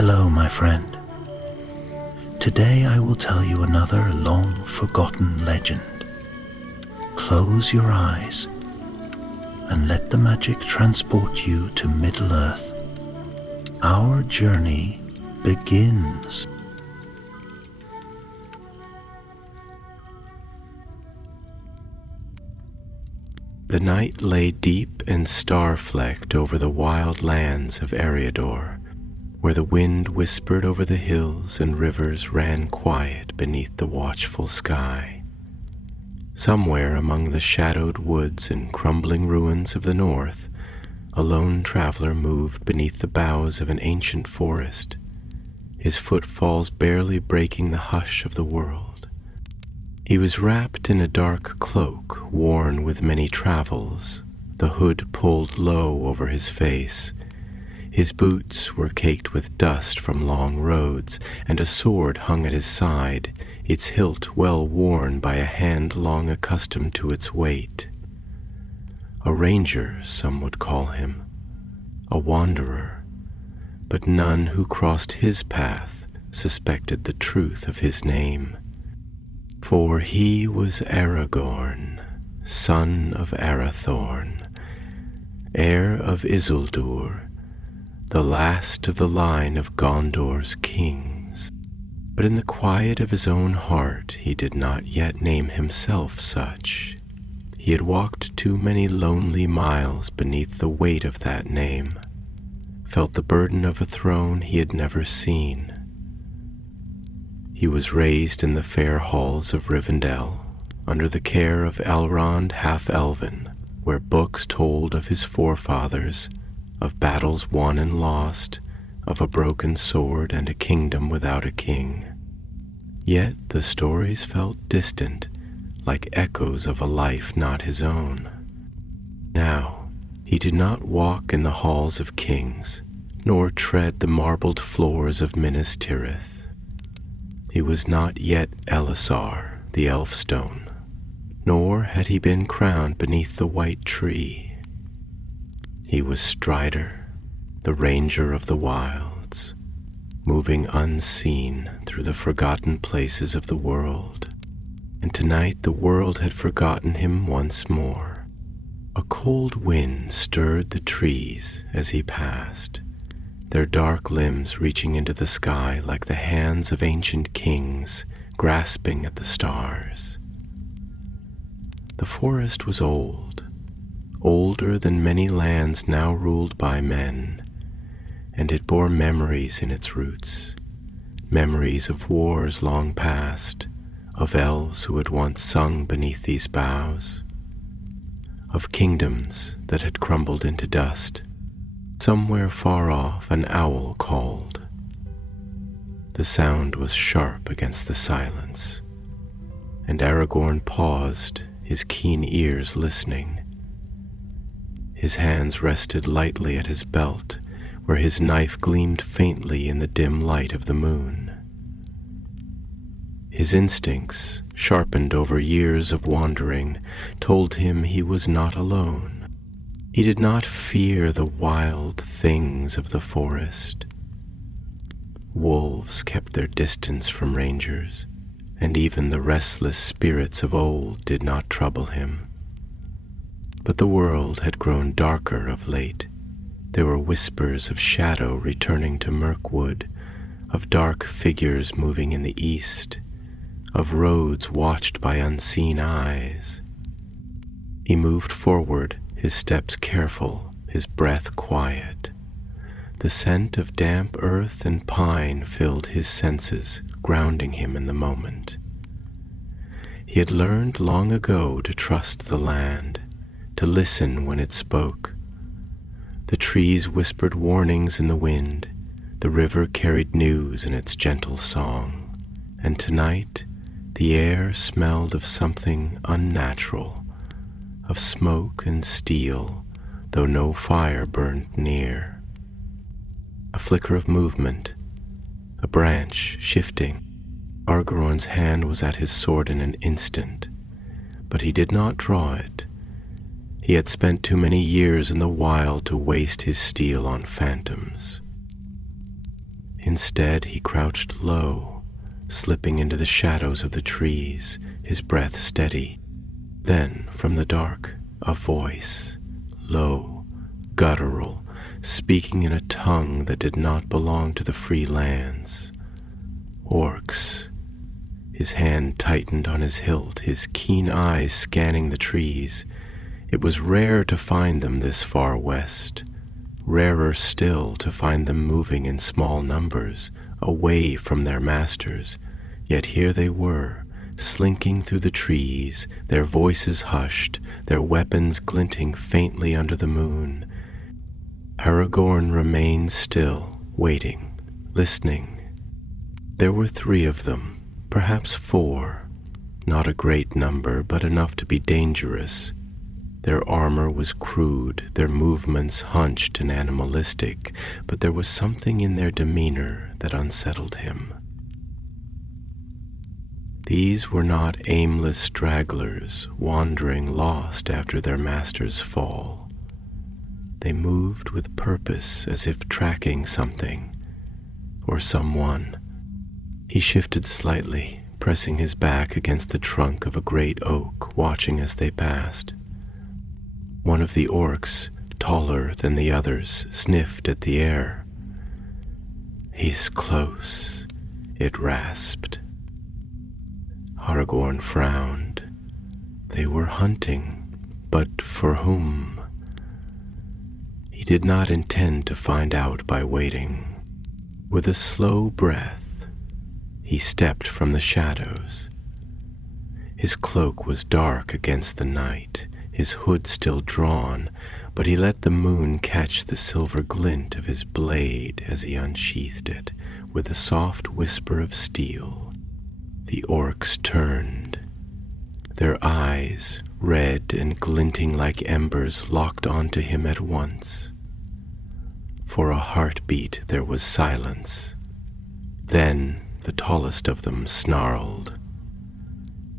Hello, my friend. Today I will tell you another long-forgotten legend. Close your eyes and let the magic transport you to Middle-earth. Our journey begins. The night lay deep and star-flecked over the wild lands of Eriador, where the wind whispered over the hills and rivers ran quiet beneath the watchful sky. Somewhere among the shadowed woods and crumbling ruins of the north, a lone traveler moved beneath the boughs of an ancient forest, his footfalls barely breaking the hush of the world. He was wrapped in a dark cloak worn with many travels, the hood pulled low over his face. His boots were caked with dust from long roads, and a sword hung at his side, its hilt well worn by a hand long accustomed to its weight. A ranger, some would call him, a wanderer, but none who crossed his path suspected the truth of his name. For he was Aragorn, son of Arathorn, heir of Isildur, the last of the line of Gondor's kings. But in the quiet of his own heart he did not yet name himself such. He had walked too many lonely miles beneath the weight of that name, felt the burden of a throne he had never seen. He was raised in the fair halls of Rivendell, under the care of Elrond half-elven, where books told of his forefathers, of battles won and lost, of a broken sword and a kingdom without a king. Yet the stories felt distant, like echoes of a life not his own. Now, he did not walk in the halls of kings, nor tread the marbled floors of Minas Tirith. He was not yet Elisar, the Elfstone, nor had he been crowned beneath the white tree. He was Strider, the ranger of the wilds, moving unseen through the forgotten places of the world, and tonight the world had forgotten him once more. A cold wind stirred the trees as he passed, their dark limbs reaching into the sky like the hands of ancient kings grasping at the stars. The forest was old, older than many lands now ruled by men, and it bore memories in its roots, memories of wars long past, of elves who had once sung beneath these boughs, of kingdoms that had crumbled into dust. Somewhere far off an owl called. The sound was sharp against the silence, and Aragorn paused, his keen ears listening. His hands rested lightly at his belt, where his knife gleamed faintly in the dim light of the moon. His instincts, sharpened over years of wandering, told him he was not alone. He did not fear the wild things of the forest. Wolves kept their distance from rangers, and even the restless spirits of old did not trouble him. But the world had grown darker of late. There were whispers of shadow returning to Mirkwood, of dark figures moving in the east, of roads watched by unseen eyes. He moved forward, his steps careful, his breath quiet. The scent of damp earth and pine filled his senses, grounding him in the moment. He had learned long ago to trust the land, to listen when it spoke. The trees whispered warnings in the wind, the river carried news in its gentle song, and tonight the air smelled of something unnatural, of smoke and steel, though no fire burned near. A flicker of movement, a branch shifting. Aragorn's hand was at his sword in an instant, but he did not draw it. He had spent too many years in the wild to waste his steel on phantoms. Instead, he crouched low, slipping into the shadows of the trees, his breath steady. Then, from the dark, a voice, low, guttural, speaking in a tongue that did not belong to the free lands. Orcs. His hand tightened on his hilt, his keen eyes scanning the trees. It was rare to find them this far west. Rarer still to find them moving in small numbers, away from their masters. Yet here they were, slinking through the trees, their voices hushed, their weapons glinting faintly under the moon. Aragorn remained still, waiting, listening. There were 3 of them, perhaps 4, not a great number, but enough to be dangerous. Their armor was crude, their movements hunched and animalistic, but there was something in their demeanor that unsettled him. These were not aimless stragglers, wandering lost after their master's fall. They moved with purpose, as if tracking something, or someone. He shifted slightly, pressing his back against the trunk of a great oak, watching as they passed. One of the orcs, taller than the others, sniffed at the air. "He's close," it rasped. Aragorn frowned. They were hunting, but for whom? He did not intend to find out by waiting. With a slow breath, he stepped from the shadows. His cloak was dark against the night, his hood still drawn, but he let the moon catch the silver glint of his blade as he unsheathed it, with a soft whisper of steel. The orcs turned. Their eyes, red and glinting like embers, locked onto him at once. For a heartbeat there was silence. Then the tallest of them snarled,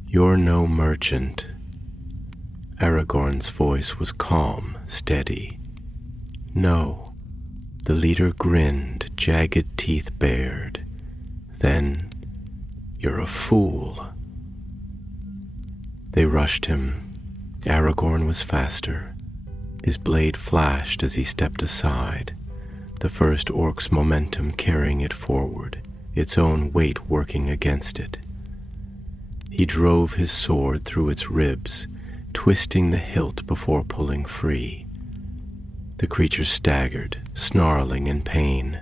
"You're no merchant." Aragorn's voice was calm, steady. "No." The leader grinned, jagged teeth bared. Then, "You're a fool." They rushed him. Aragorn was faster. His blade flashed as he stepped aside, the first orc's momentum carrying it forward, its own weight working against it. He drove his sword through its ribs, twisting the hilt before pulling free. The creature staggered, snarling in pain,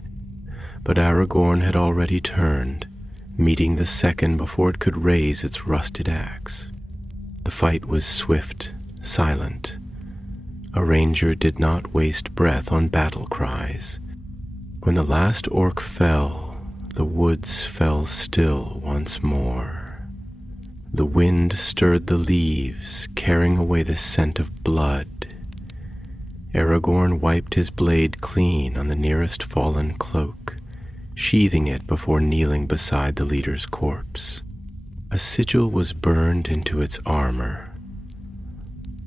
but Aragorn had already turned, meeting the second before it could raise its rusted axe. The fight was swift, silent. A ranger did not waste breath on battle cries. When the last orc fell, the woods fell still once more. The wind stirred the leaves, carrying away the scent of blood. Aragorn wiped his blade clean on the nearest fallen cloak, sheathing it before kneeling beside the leader's corpse. A sigil was burned into its armor.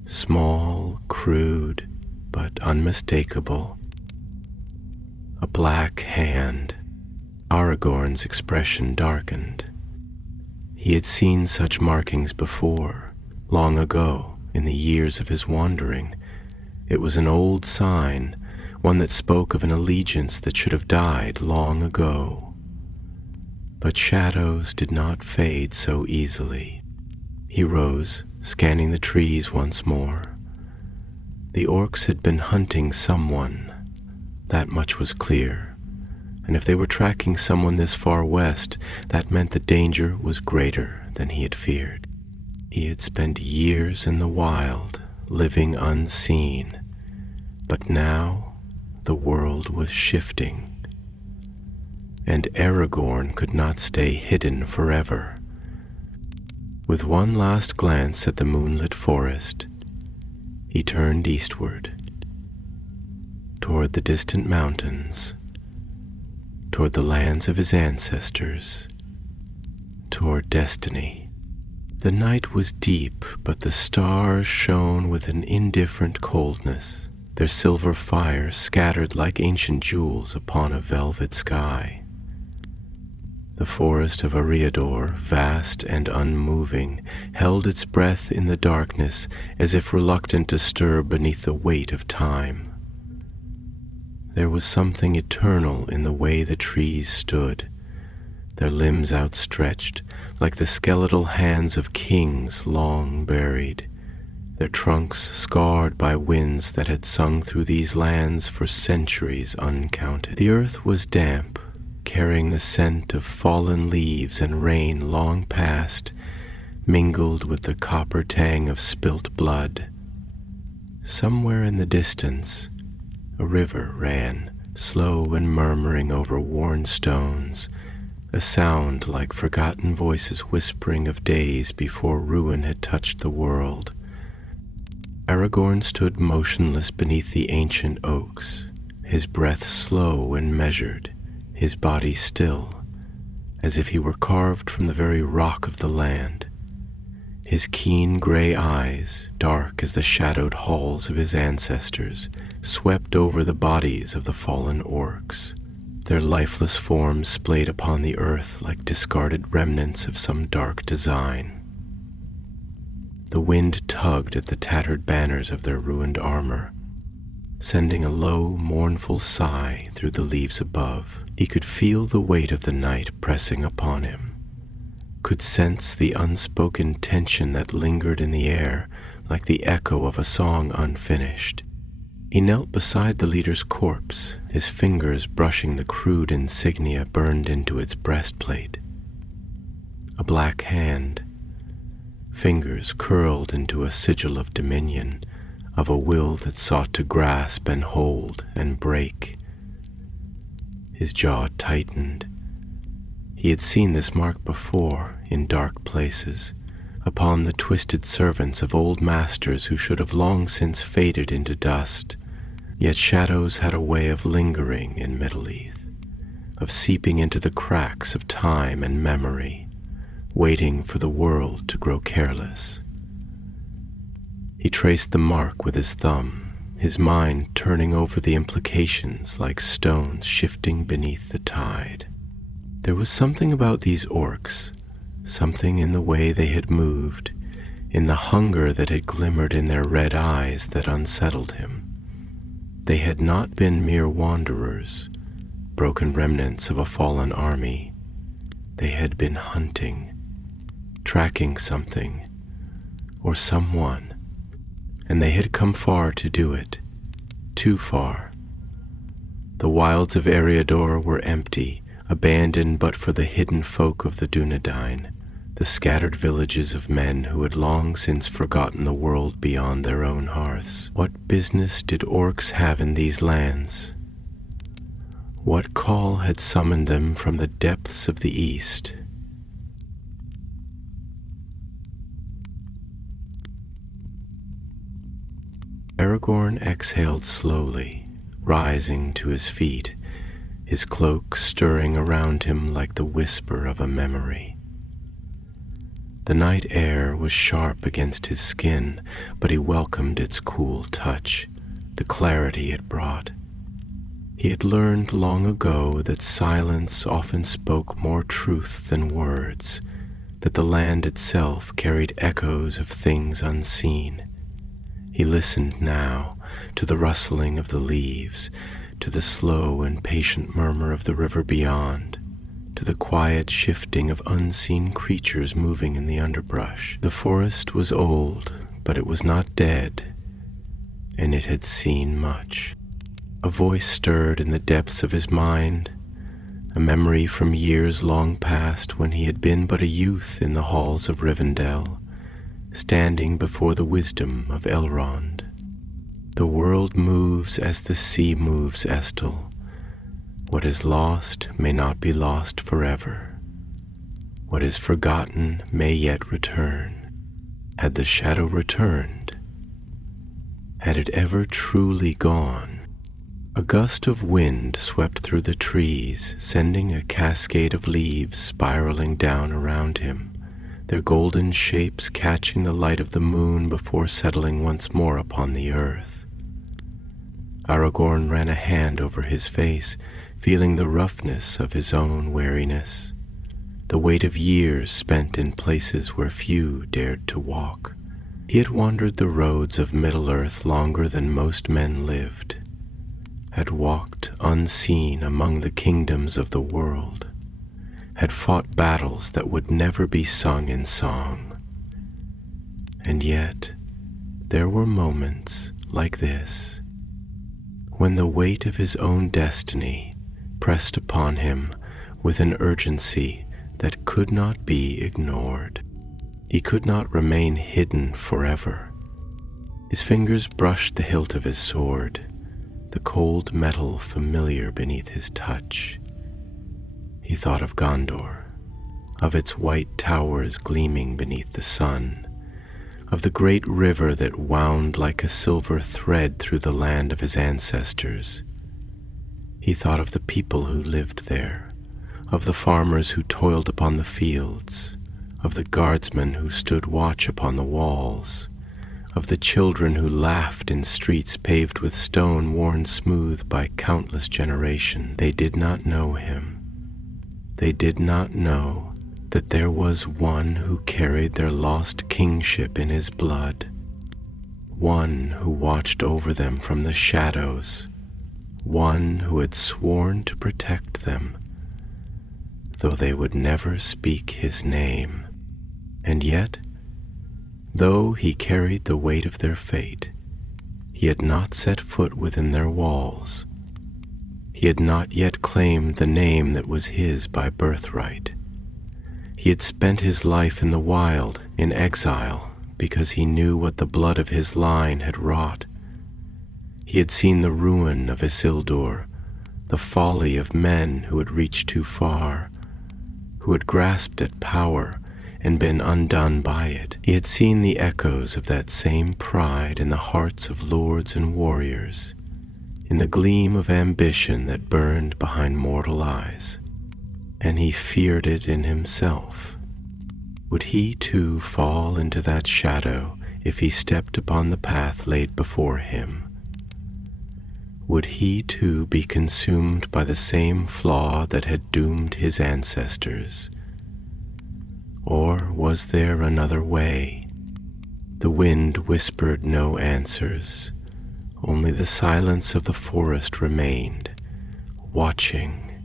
Small, crude, but unmistakable. A black hand. Aragorn's expression darkened. He had seen such markings before, long ago, in the years of his wandering. It was an old sign, one that spoke of an allegiance that should have died long ago. But shadows did not fade so easily. He rose, scanning the trees once more. The orcs had been hunting someone, that much was clear. And if they were tracking someone this far west, that meant the danger was greater than he had feared. He had spent years in the wild, living unseen, but now the world was shifting, and Aragorn could not stay hidden forever. With one last glance at the moonlit forest, he turned eastward, toward the distant mountains, toward the lands of his ancestors, toward destiny. The night was deep, but the stars shone with an indifferent coldness, their silver fire scattered like ancient jewels upon a velvet sky. The forest of Eriador, vast and unmoving, held its breath in the darkness as if reluctant to stir beneath the weight of time. There was something eternal in the way the trees stood, their limbs outstretched like the skeletal hands of kings long buried, their trunks scarred by winds that had sung through these lands for centuries uncounted. The earth was damp, carrying the scent of fallen leaves and rain long past, mingled with the copper tang of spilt blood. Somewhere in the distance, a river ran, slow and murmuring over worn stones, a sound like forgotten voices whispering of days before ruin had touched the world. Aragorn stood motionless beneath the ancient oaks, his breath slow and measured, his body still, as if he were carved from the very rock of the land. His keen gray eyes, dark as the shadowed halls of his ancestors, swept over the bodies of the fallen orcs, their lifeless forms splayed upon the earth like discarded remnants of some dark design. The wind tugged at the tattered banners of their ruined armor, sending a low, mournful sigh through the leaves above. He could feel the weight of the night pressing upon him, could sense the unspoken tension that lingered in the air like the echo of a song unfinished. He knelt beside the leader's corpse, his fingers brushing the crude insignia burned into its breastplate. A black hand, fingers curled into a sigil of dominion, of a will that sought to grasp and hold and break. His jaw tightened. He had seen this mark before in dark places, upon the twisted servants of old masters who should have long since faded into dust. Yet shadows had a way of lingering in Middle-earth, of seeping into the cracks of time and memory, waiting for the world to grow careless. He traced the mark with his thumb, his mind turning over the implications like stones shifting beneath the tide. There was something about these orcs, something in the way they had moved, in the hunger that had glimmered in their red eyes that unsettled him. They had not been mere wanderers, broken remnants of a fallen army. They had been hunting, tracking something, or someone, and they had come far to do it, too far. The wilds of Eriador were empty, abandoned but for the hidden folk of the Dunedain, the scattered villages of men who had long since forgotten the world beyond their own hearths. What business did orcs have in these lands? What call had summoned them from the depths of the east? Aragorn exhaled slowly, rising to his feet, his cloak stirring around him like the whisper of a memory. The night air was sharp against his skin, but he welcomed its cool touch, the clarity it brought. He had learned long ago that silence often spoke more truth than words, that the land itself carried echoes of things unseen. He listened now to the rustling of the leaves, to the slow and patient murmur of the river beyond, to the quiet shifting of unseen creatures moving in the underbrush. The forest was old, but it was not dead, and it had seen much. A voice stirred in the depths of his mind, a memory from years long past when he had been but a youth in the halls of Rivendell, standing before the wisdom of Elrond. The world moves as the sea moves, Estel. What is lost may not be lost forever. What is forgotten may yet return. Had the shadow returned? Had it ever truly gone? A gust of wind swept through the trees, sending a cascade of leaves spiraling down around him, their golden shapes catching the light of the moon before settling once more upon the earth. Aragorn ran a hand over his face, feeling the roughness of his own weariness. the weight of years spent in places where few dared to walk. He had wandered the roads of Middle-earth longer than most men lived, had walked unseen among the kingdoms of the world, had fought battles that would never be sung in song. And yet, there were moments like this, when the weight of his own destiny pressed upon him with an urgency that could not be ignored. He could not remain hidden forever. His fingers brushed the hilt of his sword, the cold metal familiar beneath his touch. He thought of Gondor, of its white towers gleaming beneath the sun, of the great river that wound like a silver thread through the land of his ancestors. He thought of the people who lived there, of the farmers who toiled upon the fields, of the guardsmen who stood watch upon the walls, of the children who laughed in streets paved with stone worn smooth by countless generations. They did not know him. They did not know that there was one who carried their lost kingship in his blood, one who watched over them from the shadows, one who had sworn to protect them, though they would never speak his name. And yet, though he carried the weight of their fate, he had not set foot within their walls. He had not yet claimed the name that was his by birthright. He had spent his life in the wild, in exile, because he knew what the blood of his line had wrought. He had seen the ruin of Isildur, the folly of men who had reached too far, who had grasped at power and been undone by it. He had seen the echoes of that same pride in the hearts of lords and warriors, in the gleam of ambition that burned behind mortal eyes, and he feared it in himself. Would he too fall into that shadow if he stepped upon the path laid before him? Would he too be consumed by the same flaw that had doomed his ancestors? Or was there another way? The wind whispered no answers. Only the silence of the forest remained, watching,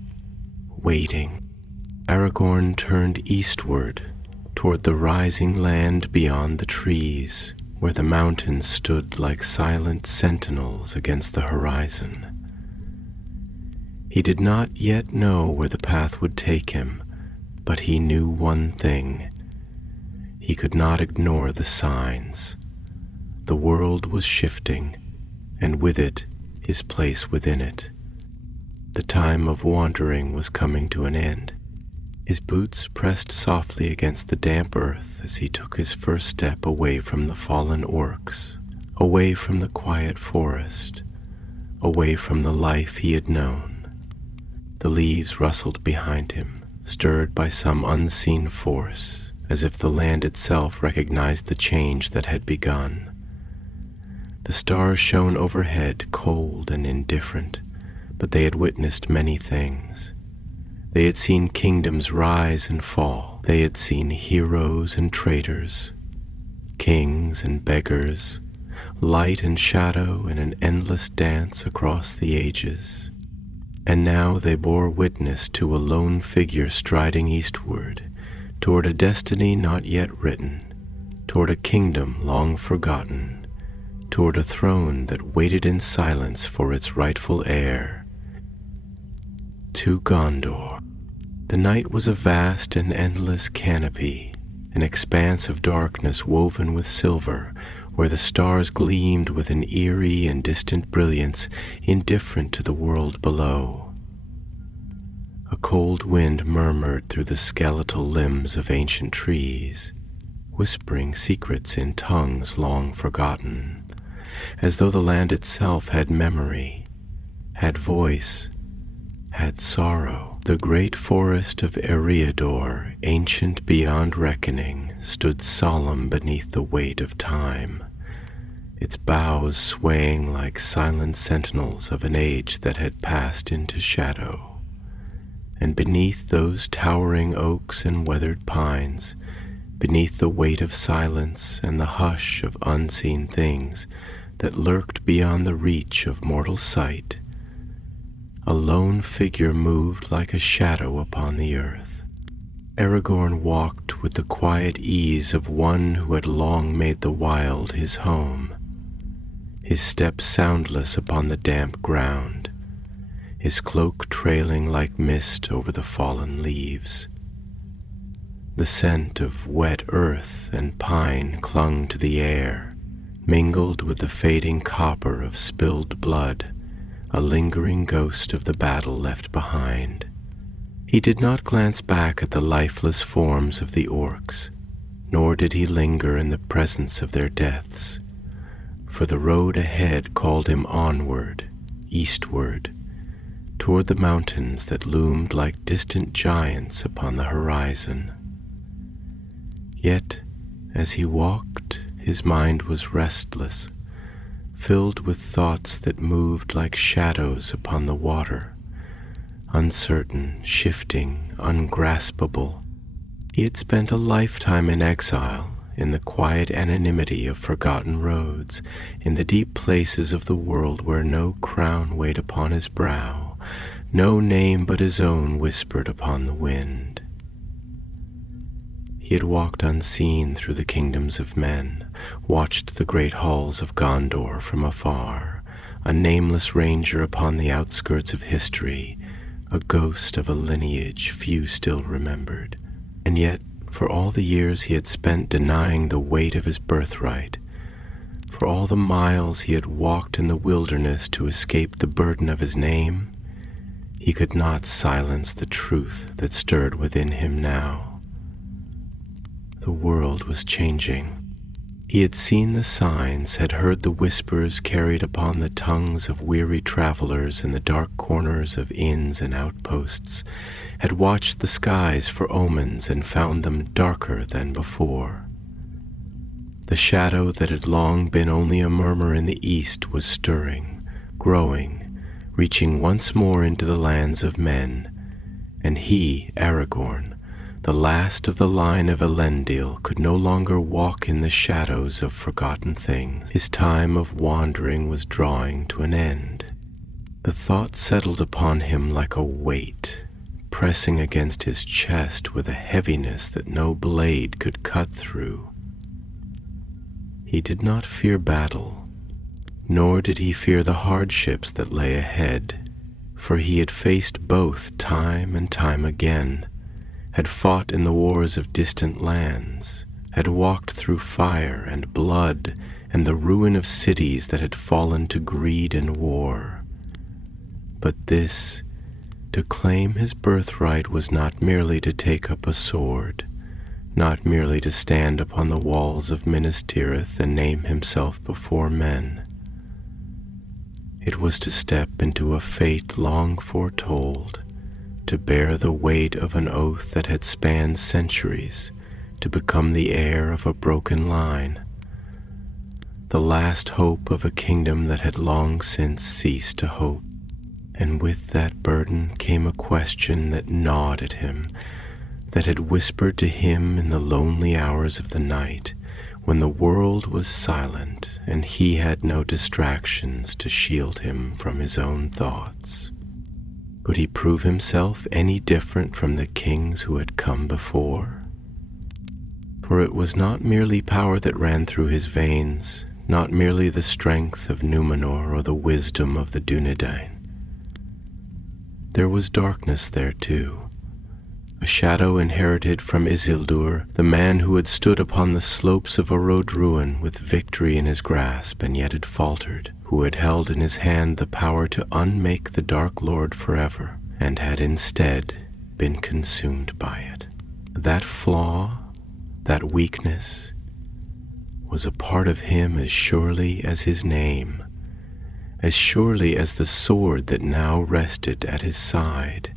waiting. Aragorn turned eastward, toward the rising land beyond the trees, where the mountains stood like silent sentinels against the horizon. He did not yet know where the path would take him, but he knew one thing. He could not ignore the signs. The world was shifting, and with it, his place within it. The time of wandering was coming to an end. His boots pressed softly against the damp earth as he took his first step away from the fallen orcs, away from the quiet forest, away from the life he had known. The leaves rustled behind him, stirred by some unseen force, as if the land itself recognized the change that had begun. The stars shone overhead, cold and indifferent, but they had witnessed many things. They had seen kingdoms rise and fall. They had seen heroes and traitors, kings and beggars, light and shadow in an endless dance across the ages. And now they bore witness to a lone figure striding eastward, toward a destiny not yet written, toward a kingdom long forgotten, toward a throne that waited in silence for its rightful heir. To Gondor. The night was a vast and endless canopy, an expanse of darkness woven with silver, where the stars gleamed with an eerie and distant brilliance indifferent to the world below. A cold wind murmured through the skeletal limbs of ancient trees, whispering secrets in tongues long forgotten, as though the land itself had memory, had voice, had sorrow. The great forest of Eriador, ancient beyond reckoning, stood solemn beneath the weight of time, its boughs swaying like silent sentinels of an age that had passed into shadow. and beneath those towering oaks and weathered pines, beneath the weight of silence and the hush of unseen things that lurked beyond the reach of mortal sight, a lone figure moved like a shadow upon the earth. Aragorn walked with the quiet ease of one who had long made the wild his home, his steps soundless upon the damp ground, his cloak trailing like mist over the fallen leaves. The scent of wet earth and pine clung to the air, mingled with the fading copper of spilled blood, a lingering ghost of the battle left behind. He did not glance back at the lifeless forms of the orcs, nor did he linger in the presence of their deaths, for the road ahead called him onward, eastward, toward the mountains that loomed like distant giants upon the horizon. Yet, as he walked, his mind was restless, filled with thoughts that moved like shadows upon the water, uncertain, shifting, ungraspable. He had spent a lifetime in exile, in the quiet anonymity of forgotten roads, in the deep places of the world where no crown weighed upon his brow, no name but his own whispered upon the wind. He had walked unseen through the kingdoms of men, watched the great halls of Gondor from afar, a nameless ranger upon the outskirts of history, a ghost of a lineage few still remembered. And yet, for all the years he had spent denying the weight of his birthright, for all the miles he had walked in the wilderness to escape the burden of his name, he could not silence the truth that stirred within him now. The world was changing. He had seen the signs, had heard the whispers carried upon the tongues of weary travelers in the dark corners of inns and outposts, had watched the skies for omens and found them darker than before. The shadow that had long been only a murmur in the east was stirring, growing, reaching once more into the lands of men, and he, Aragorn, the last of the line of Elendil, could no longer walk in the shadows of forgotten things. His time of wandering was drawing to an end. The thought settled upon him like a weight, pressing against his chest with a heaviness that no blade could cut through. He did not fear battle, nor did he fear the hardships that lay ahead, for he had faced both time and time again, had fought in the wars of distant lands, had walked through fire and blood and the ruin of cities that had fallen to greed and war. But this, to claim his birthright, was not merely to take up a sword, not merely to stand upon the walls of Minas Tirith and name himself before men. It was to step into a fate long foretold, to bear the weight of an oath that had spanned centuries, to become the heir of a broken line, the last hope of a kingdom that had long since ceased to hope. And with that burden came a question that gnawed at him, that had whispered to him in the lonely hours of the night, when the world was silent and he had no distractions to shield him from his own thoughts. Would he prove himself any different from the kings who had come before? For it was not merely power that ran through his veins, not merely the strength of Númenor or the wisdom of the Dúnedain. There was darkness there too, a shadow inherited from Isildur, the man who had stood upon the slopes of Orodruin with victory in his grasp and yet had faltered, who had held in his hand the power to unmake the Dark Lord forever, and had instead been consumed by it. That flaw, that weakness, was a part of him as surely as his name, as surely as the sword that now rested at his side.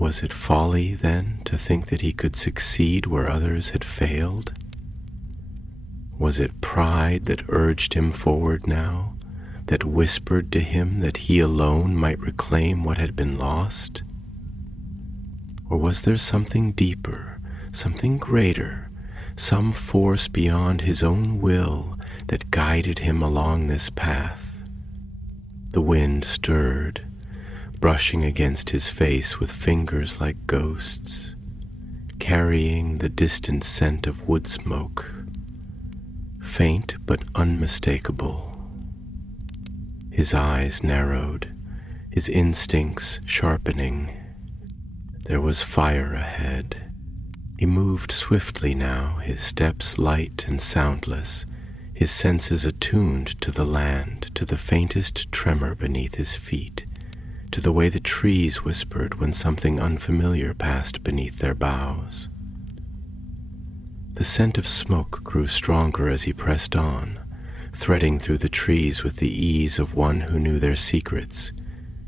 Was it folly, then, to think that he could succeed where others had failed? Was it pride that urged him forward now, that whispered to him that he alone might reclaim what had been lost? Or was there something deeper, something greater, some force beyond his own will that guided him along this path? The wind stirred, brushing against his face with fingers like ghosts, carrying the distant scent of wood smoke, faint but unmistakable. His eyes narrowed, his instincts sharpening. There was fire ahead. He moved swiftly now, his steps light and soundless, his senses attuned to the land, to the faintest tremor beneath his feet, to the way the trees whispered when something unfamiliar passed beneath their boughs. The scent of smoke grew stronger as he pressed on, threading through the trees with the ease of one who knew their secrets,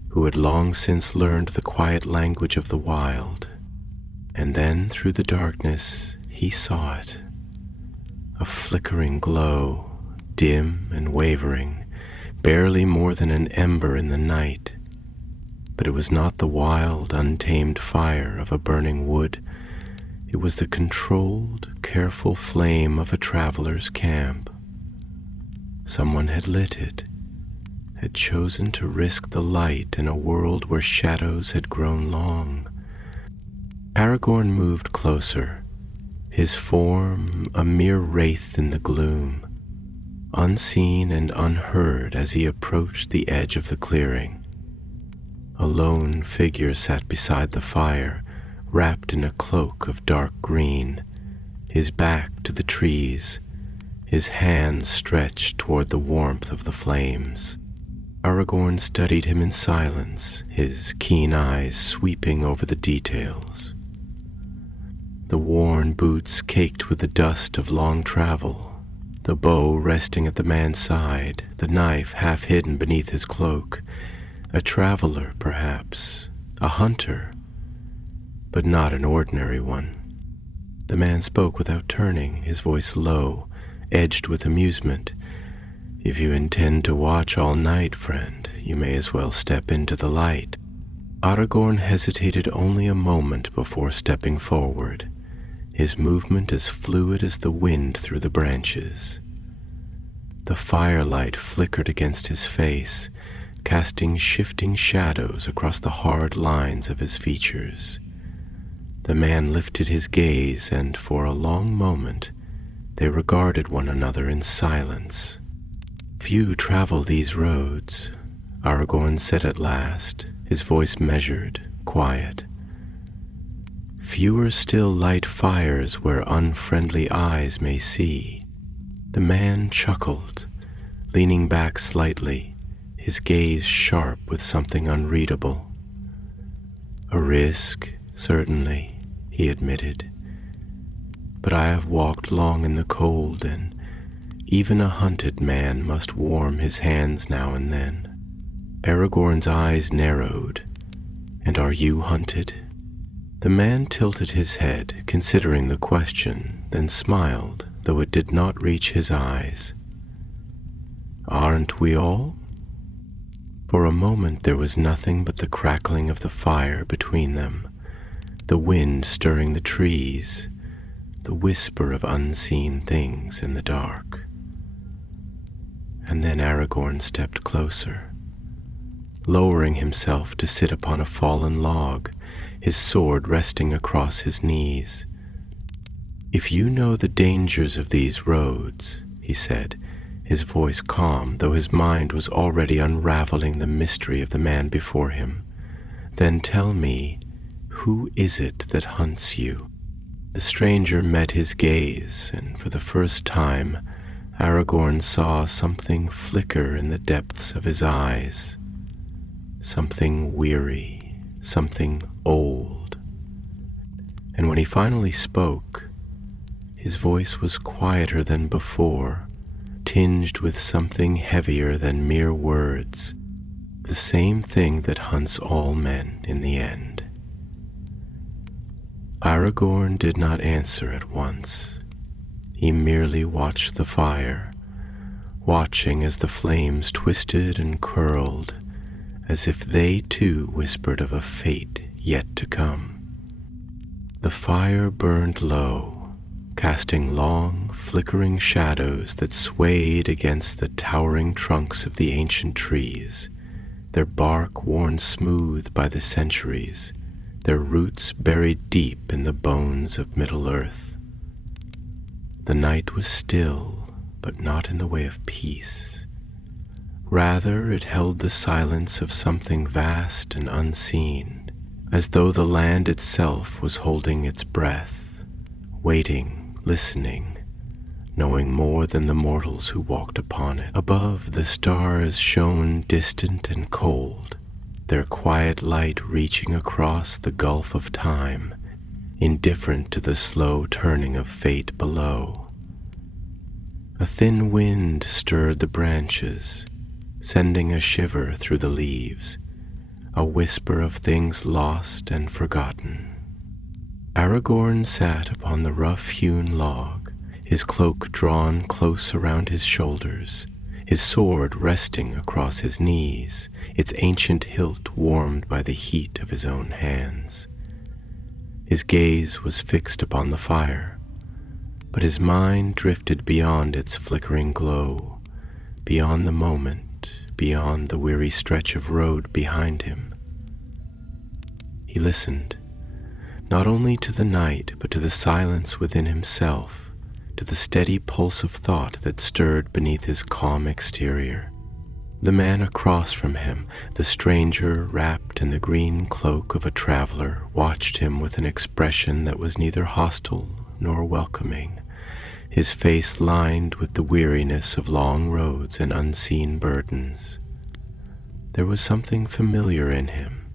who had long since learned the quiet language of the wild. And then through the darkness he saw it, a flickering glow, dim and wavering, barely more than an ember in the night. But it was not the wild, untamed fire of a burning wood. It was the controlled, careful flame of a traveler's camp. Someone had lit it, had chosen to risk the light in a world where shadows had grown long. Aragorn moved closer, his form a mere wraith in the gloom, unseen and unheard as he approached the edge of the clearing. A lone figure sat beside the fire, wrapped in a cloak of dark green, his back to the trees, his hands stretched toward the warmth of the flames. Aragorn studied him in silence, his keen eyes sweeping over the details. The worn boots caked with the dust of long travel, the bow resting at the man's side, the knife half hidden beneath his cloak. A traveler, perhaps, a hunter, but not an ordinary one. The man spoke without turning, his voice low, edged with amusement. "If you intend to watch all night, friend, you may as well step into the light." Aragorn hesitated only a moment before stepping forward, his movement as fluid as the wind through the branches. The firelight flickered against his face, casting shifting shadows across the hard lines of his features. The man lifted his gaze, and for a long moment they regarded one another in silence. "Few travel these roads," Aragorn said at last, his voice measured, quiet. "Fewer still light fires where unfriendly eyes may see." The man chuckled, leaning back slightly, his gaze sharp with something unreadable. "A risk, certainly," he admitted. "But I have walked long in the cold, and even a hunted man must warm his hands now and then." Aragorn's eyes narrowed. "And are you hunted?" The man tilted his head, considering the question, then smiled, though it did not reach his eyes. "Aren't we all?" For a moment there was nothing but the crackling of the fire between them, the wind stirring the trees, the whisper of unseen things in the dark. And then Aragorn stepped closer, lowering himself to sit upon a fallen log, his sword resting across his knees. "If you know the dangers of these roads," he said, his voice calm, though his mind was already unraveling the mystery of the man before him, "then tell me, who is it that hunts you?" The stranger met his gaze, and for the first time Aragorn saw something flicker in the depths of his eyes, something weary, something old. And when he finally spoke, his voice was quieter than before, tinged with something heavier than mere words, the same thing that hunts all men in the end. Aragorn did not answer at once. he merely watched the fire, watching as the flames twisted and curled, as if they too whispered of a fate yet to come. The fire burned low, casting long, flickering shadows that swayed against the towering trunks of the ancient trees, their bark worn smooth by the centuries, their roots buried deep in the bones of Middle-earth. The night was still, but not in the way of peace. Rather, it held the silence of something vast and unseen, as though the land itself was holding its breath, waiting, listening, knowing more than the mortals who walked upon it. Above, the stars shone distant and cold, their quiet light reaching across the gulf of time, indifferent to the slow turning of fate below. A thin wind stirred the branches, sending a shiver through the leaves, a whisper of things lost and forgotten. Aragorn sat upon the rough-hewn log, his cloak drawn close around his shoulders, his sword resting across his knees, its ancient hilt warmed by the heat of his own hands. His gaze was fixed upon the fire, but his mind drifted beyond its flickering glow, beyond the moment, beyond the weary stretch of road behind him. He listened, not only to the night, but to the silence within himself, to the steady pulse of thought that stirred beneath his calm exterior. The man across from him, the stranger wrapped in the green cloak of a traveler, watched him with an expression that was neither hostile nor welcoming, his face lined with the weariness of long roads and unseen burdens. There was something familiar in him,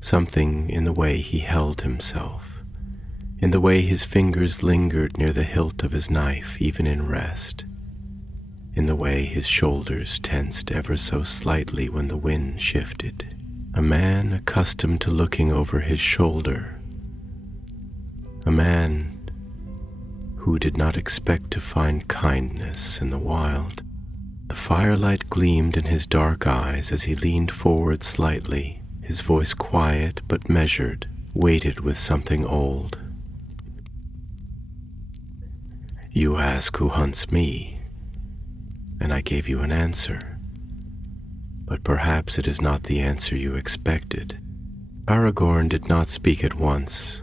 something in the way he held himself, in the way his fingers lingered near the hilt of his knife even in rest, in the way his shoulders tensed ever so slightly when the wind shifted. A man accustomed to looking over his shoulder, a man who did not expect to find kindness in the wild. The firelight gleamed in his dark eyes as he leaned forward slightly, his voice quiet but measured, weighted with something old. You ask who hunts me, and I gave you an answer. But perhaps it is not the answer you expected. Aragorn did not speak at once.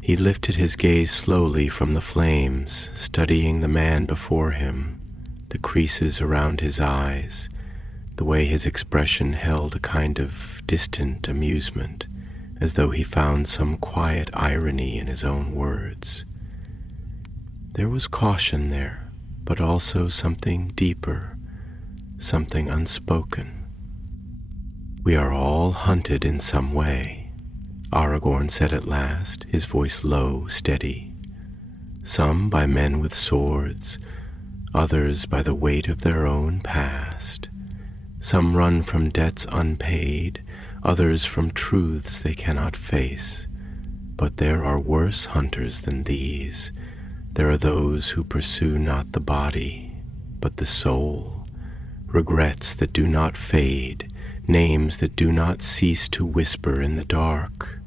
He lifted his gaze slowly from the flames, studying the man before him, the creases around his eyes, the way his expression held a kind of distant amusement, as though he found some quiet irony in his own words. There was caution there, but also something deeper, something unspoken. We are all hunted in some way, Aragorn said at last, his voice low, steady. Some by men with swords, others by the weight of their own past. Some run from debts unpaid, others from truths they cannot face. But there are worse hunters than these. There are those who pursue not the body, but the soul, regrets that do not fade, names that do not cease to whisper in the dark.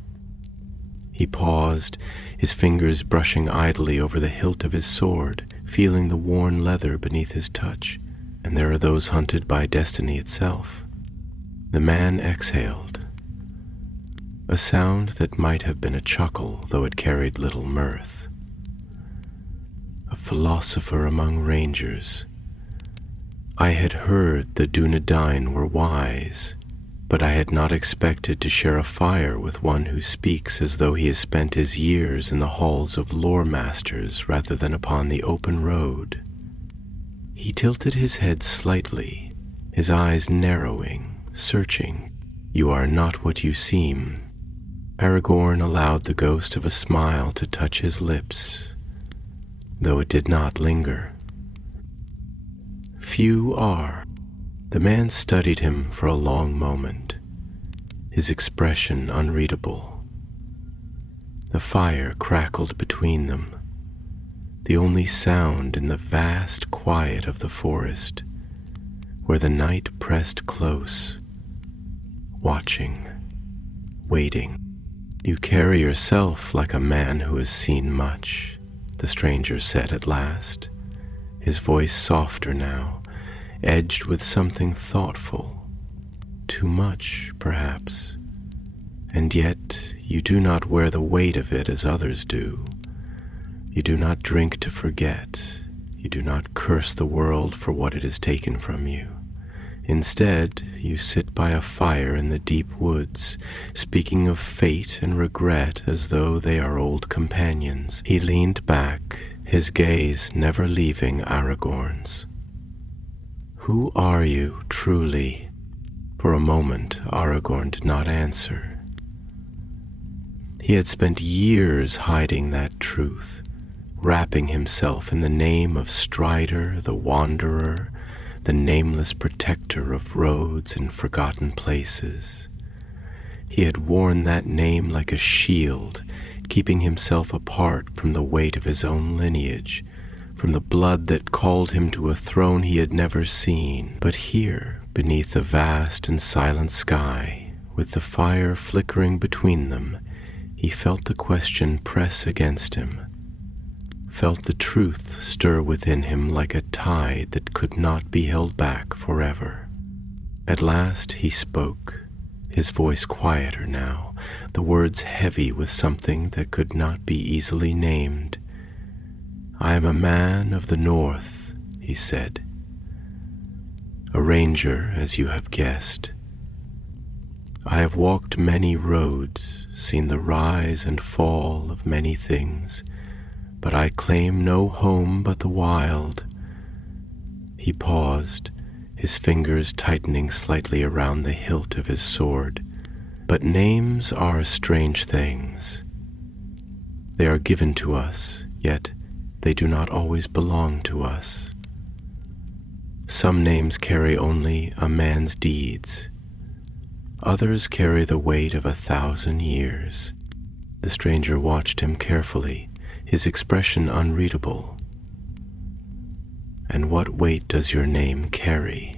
He paused, his fingers brushing idly over the hilt of his sword, feeling the worn leather beneath his touch. And there are those hunted by destiny itself. The man exhaled, a sound that might have been a chuckle, though it carried little mirth. A philosopher among rangers. I had heard the Dunedain were wise, but I had not expected to share a fire with one who speaks as though he has spent his years in the halls of lore masters rather than upon the open road. He tilted his head slightly, his eyes narrowing, searching. You are not what you seem. Aragorn allowed the ghost of a smile to touch his lips, though it did not linger. Few are. The man studied him for a long moment, his expression unreadable. The fire crackled between them. the only sound in the vast quiet of the forest, where the night pressed close, watching, waiting. "You carry yourself like a man who has seen much," the stranger said at last, his voice softer now, edged with something thoughtful, too much, perhaps. "And yet you do not wear the weight of it as others do. You do not drink to forget. You do not curse the world for what it has taken from you. Instead, you sit by a fire in the deep woods, speaking of fate and regret as though they are old companions." He leaned back, his gaze never leaving Aragorn's. "Who are you, truly?" For a moment, Aragorn did not answer. He had spent years hiding that truth, wrapping himself in the name of Strider, the Wanderer, the nameless protector of roads and forgotten places. He had worn that name like a shield, keeping himself apart from the weight of his own lineage, from the blood that called him to a throne he had never seen. But here, beneath the vast and silent sky, with the fire flickering between them, he felt the question press against him, felt the truth stir within him like a tide that could not be held back forever. At last he spoke, his voice quieter now, the words heavy with something that could not be easily named. "I am a man of the north," he said. "A ranger, as you have guessed. I have walked many roads, seen the rise and fall of many things, but I claim no home but the wild." He paused, his fingers tightening slightly around the hilt of his sword. "But names are strange things. They are given to us, yet they do not always belong to us. Some names carry only a man's deeds. Others carry the weight of 1,000 years." The stranger watched him carefully, his expression unreadable. "And what weight does your name carry?"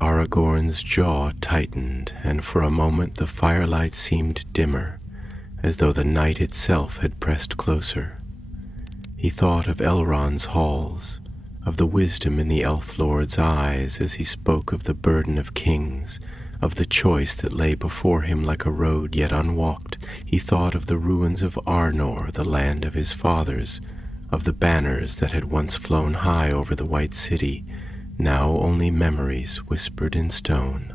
Aragorn's jaw tightened, and for a moment the firelight seemed dimmer, as though the night itself had pressed closer. He thought of Elrond's halls, of the wisdom in the elf lord's eyes as he spoke of the burden of kings, of the choice that lay before him like a road yet unwalked. He thought of the ruins of Arnor, the land of his fathers, of the banners that had once flown high over the White City, now only memories whispered in stone.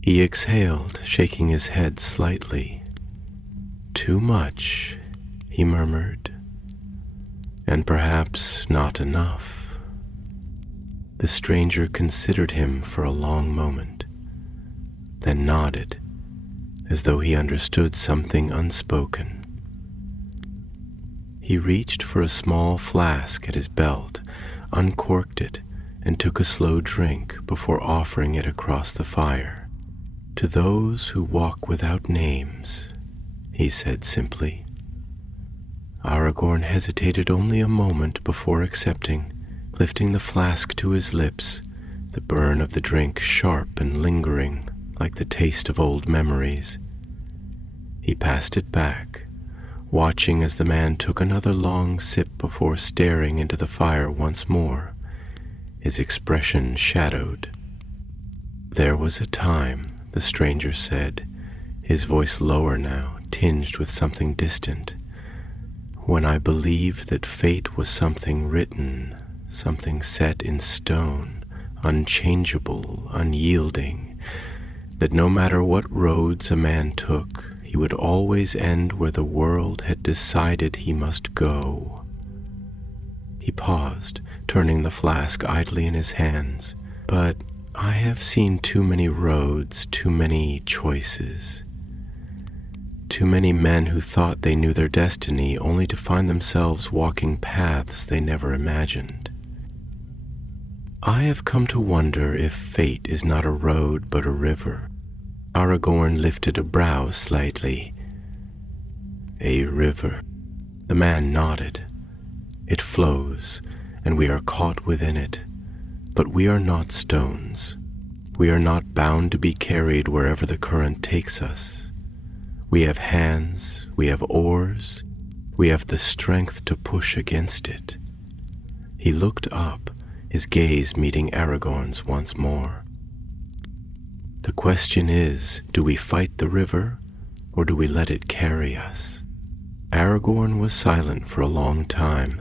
He exhaled, shaking his head slightly. "Too much," he murmured. "And perhaps not enough." The stranger considered him for a long moment, then nodded, as though he understood something unspoken. He reached for a small flask at his belt, uncorked it, and took a slow drink before offering it across the fire. "To those who walk without names," he said simply. Aragorn hesitated only a moment before accepting, lifting the flask to his lips, the burn of the drink sharp and lingering, like the taste of old memories. He passed it back, watching as the man took another long sip before staring into the fire once more, his expression shadowed. "There was a time," the stranger said, his voice lower now, tinged with something distant, "when I believed that fate was something written, something set in stone, unchangeable, unyielding, that no matter what roads a man took, he would always end where the world had decided he must go." He paused, turning the flask idly in his hands. "But I have seen too many roads, too many choices. Too many men who thought they knew their destiny only to find themselves walking paths they never imagined. I have come to wonder if fate is not a road but a river. Aragorn lifted a brow slightly. A river. The man nodded. It flows, and we are caught within it. But we are not stones. We are not bound to be carried wherever the current takes us. We have hands, we have oars, we have the strength to push against it. He looked up, his gaze meeting Aragorn's once more. The question is, do we fight the river, or do we let it carry us? Aragorn was silent for a long time.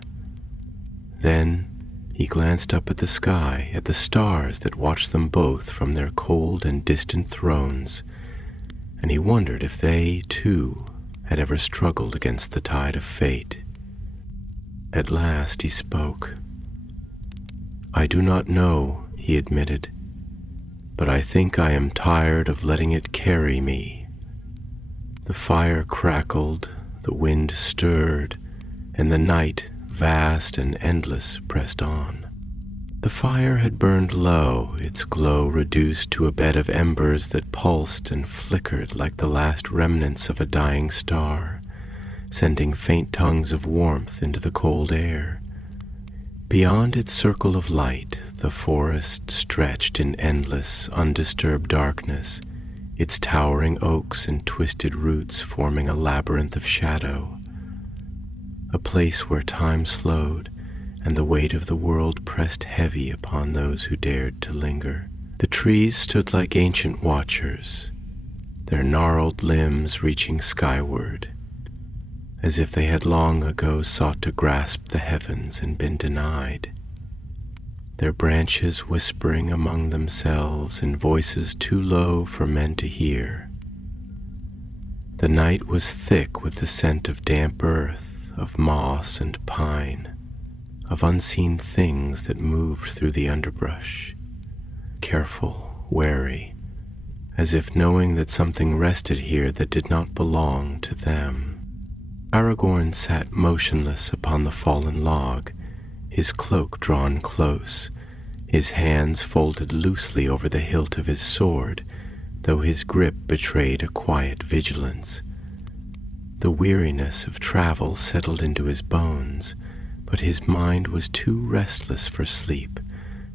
Then he glanced up at the sky, at the stars that watched them both from their cold and distant thrones, and he wondered if they, too, had ever struggled against the tide of fate. At last he spoke. "I do not know," he admitted, "but I think I am tired of letting it carry me." The fire crackled, the wind stirred, and the night, vast and endless, pressed on. The fire had burned low, its glow reduced to a bed of embers that pulsed and flickered like the last remnants of a dying star, sending faint tongues of warmth into the cold air. Beyond its circle of light, the forest stretched in endless, undisturbed darkness, its towering oaks and twisted roots forming a labyrinth of shadow. A place where time slowed and the weight of the world pressed heavy upon those who dared to linger. The trees stood like ancient watchers, their gnarled limbs reaching skyward, as if they had long ago sought to grasp the heavens and been denied, their branches whispering among themselves in voices too low for men to hear. The night was thick with the scent of damp earth, of moss and pine, of unseen things that moved through the underbrush, careful, wary, as if knowing that something rested here that did not belong to them. Aragorn sat motionless upon the fallen log, his cloak drawn close, his hands folded loosely over the hilt of his sword, though his grip betrayed a quiet vigilance. The weariness of travel settled into his bones, but his mind was too restless for sleep,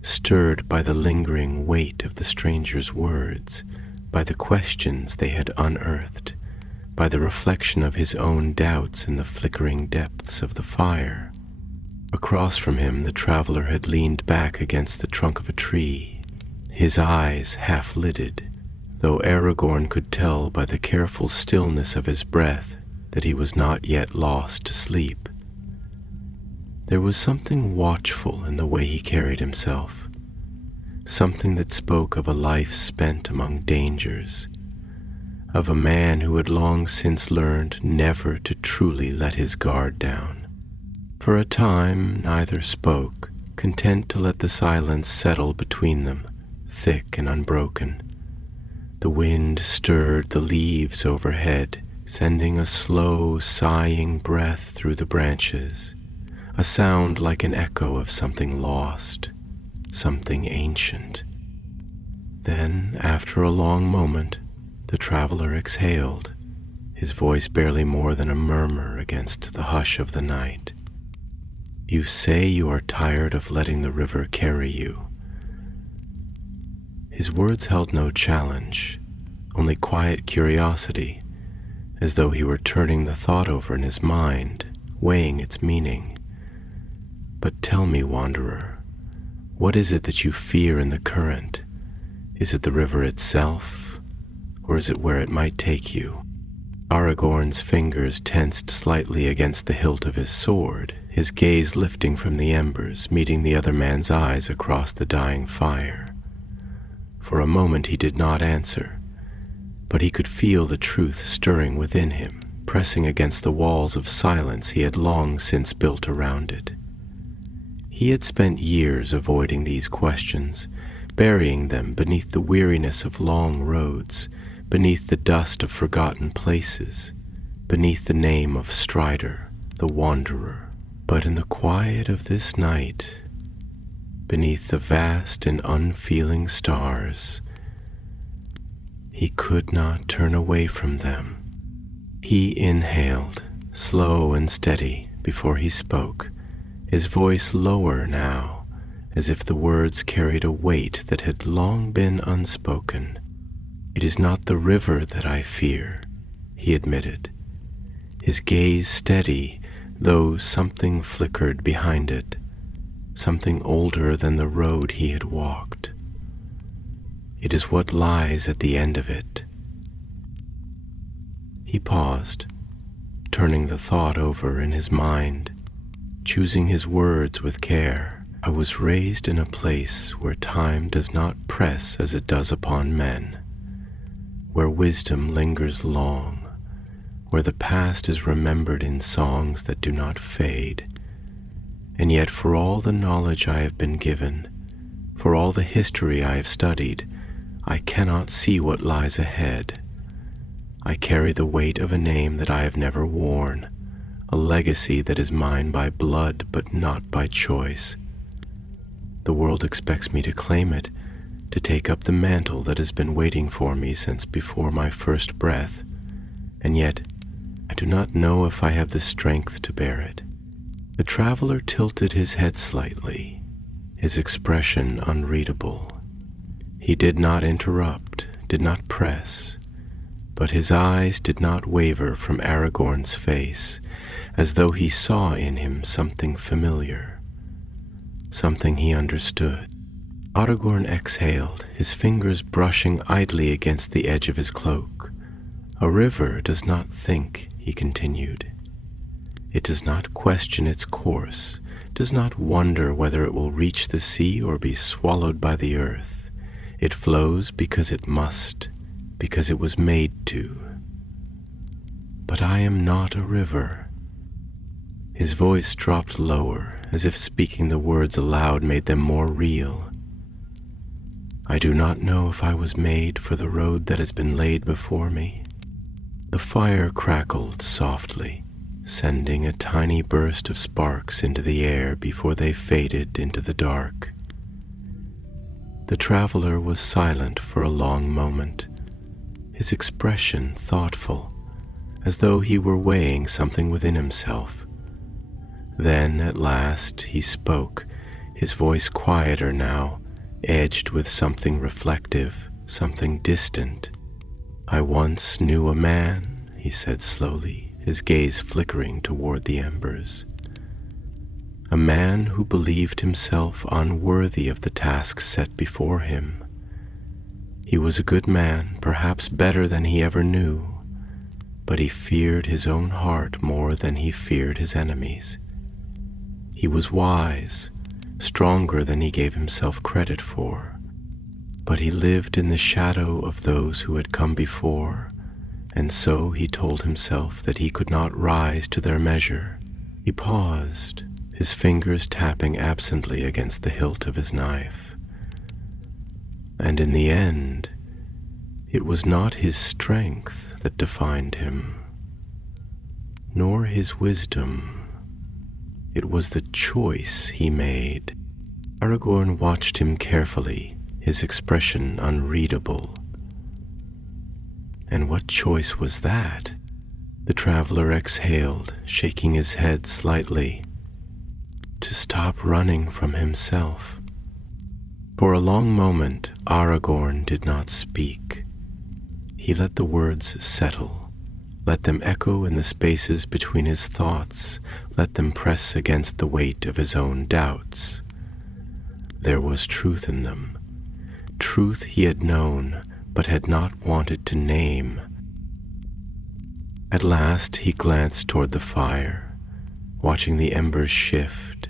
stirred by the lingering weight of the stranger's words, by the questions they had unearthed, by the reflection of his own doubts in the flickering depths of the fire. Across from him the traveler had leaned back against the trunk of a tree, his eyes half-lidded, though Aragorn could tell by the careful stillness of his breath that he was not yet lost to sleep. There was something watchful in the way he carried himself, something that spoke of a life spent among dangers, of a man who had long since learned never to truly let his guard down. For a time neither spoke, content to let the silence settle between them, thick and unbroken. The wind stirred the leaves overhead, sending a slow, sighing breath through the branches, a sound like an echo of something lost, something ancient. Then, after a long moment, the traveler exhaled, his voice barely more than a murmur against the hush of the night. "You say you are tired of letting the river carry you." His words held no challenge, only quiet curiosity, as though he were turning the thought over in his mind, weighing its meaning. "But tell me, wanderer, what is it that you fear in the current? Is it the river itself, or is it where it might take you?" Aragorn's fingers tensed slightly against the hilt of his sword, his gaze lifting from the embers, meeting the other man's eyes across the dying fire. For a moment he did not answer, but he could feel the truth stirring within him, pressing against the walls of silence he had long since built around it. He had spent years avoiding these questions, burying them beneath the weariness of long roads, beneath the dust of forgotten places, beneath the name of Strider, the Wanderer. But in the quiet of this night, beneath the vast and unfeeling stars. He could not turn away from them. He inhaled, slow and steady, before he spoke, his voice lower now, as if the words carried a weight that had long been unspoken. "It is not the river that I fear," he admitted, his gaze steady, though something flickered behind it, something older than the road he had walked. "It is what lies at the end of it." He paused, turning the thought over in his mind, choosing his words with care. "I was raised in a place where time does not press as it does upon men, where wisdom lingers long, where the past is remembered in songs that do not fade. And yet for all the knowledge I have been given, for all the history I have studied, I cannot see what lies ahead. I carry the weight of a name that I have never worn, a legacy that is mine by blood but not by choice. The world expects me to claim it, to take up the mantle that has been waiting for me since before my first breath, and yet I do not know if I have the strength to bear it." The traveler tilted his head slightly, his expression unreadable. He did not interrupt, did not press, but his eyes did not waver from Aragorn's face, as though he saw in him something familiar, something he understood. Aragorn exhaled, his fingers brushing idly against the edge of his cloak. "A river does not think," he continued. "It does not question its course, does not wonder whether it will reach the sea or be swallowed by the earth. It flows because it must, because it was made to. But I am not a river." His voice dropped lower, as if speaking the words aloud made them more real. "I do not know if I was made for the road that has been laid before me." The fire crackled softly, sending a tiny burst of sparks into the air before they faded into the dark. The traveler was silent for a long moment, his expression thoughtful, as though he were weighing something within himself. Then, at last, he spoke, his voice quieter now, edged with something reflective, something distant. "I once knew a man," he said slowly, his gaze flickering toward the embers. "A man who believed himself unworthy of the task set before him. He was a good man, perhaps better than he ever knew, but he feared his own heart more than he feared his enemies. He was wise, stronger than he gave himself credit for, but he lived in the shadow of those who had come before, and so he told himself that he could not rise to their measure." He paused, his fingers tapping absently against the hilt of his knife. "And in the end, it was not his strength that defined him, nor his wisdom. It was the choice he made." Aragorn watched him carefully, his expression unreadable. "And what choice was that?" The traveler exhaled, shaking his head slightly. "To stop running from himself." For a long moment, Aragorn did not speak. He let the words settle, let them echo in the spaces between his thoughts, let them press against the weight of his own doubts. There was truth in them, truth he had known but had not wanted to name. At last he glanced toward the fire, watching the embers shift,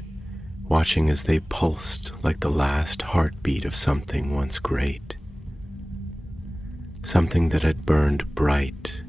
watching as they pulsed like the last heartbeat of something once great, something that had burned bright,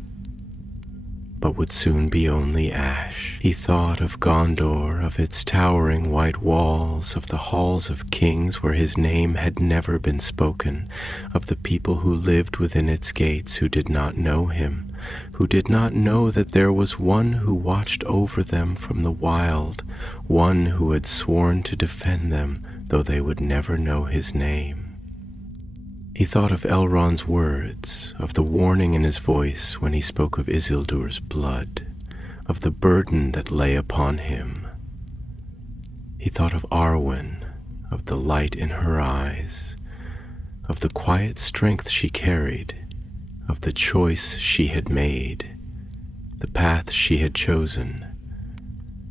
but would soon be only ash. He thought of Gondor, of its towering white walls, of the halls of kings where his name had never been spoken, of the people who lived within its gates who did not know him, who did not know that there was one who watched over them from the wild, one who had sworn to defend them, though they would never know his name. He thought of Elrond's words, of the warning in his voice when he spoke of Isildur's blood, of the burden that lay upon him. He thought of Arwen, of the light in her eyes, of the quiet strength she carried, of the choice she had made, the path she had chosen,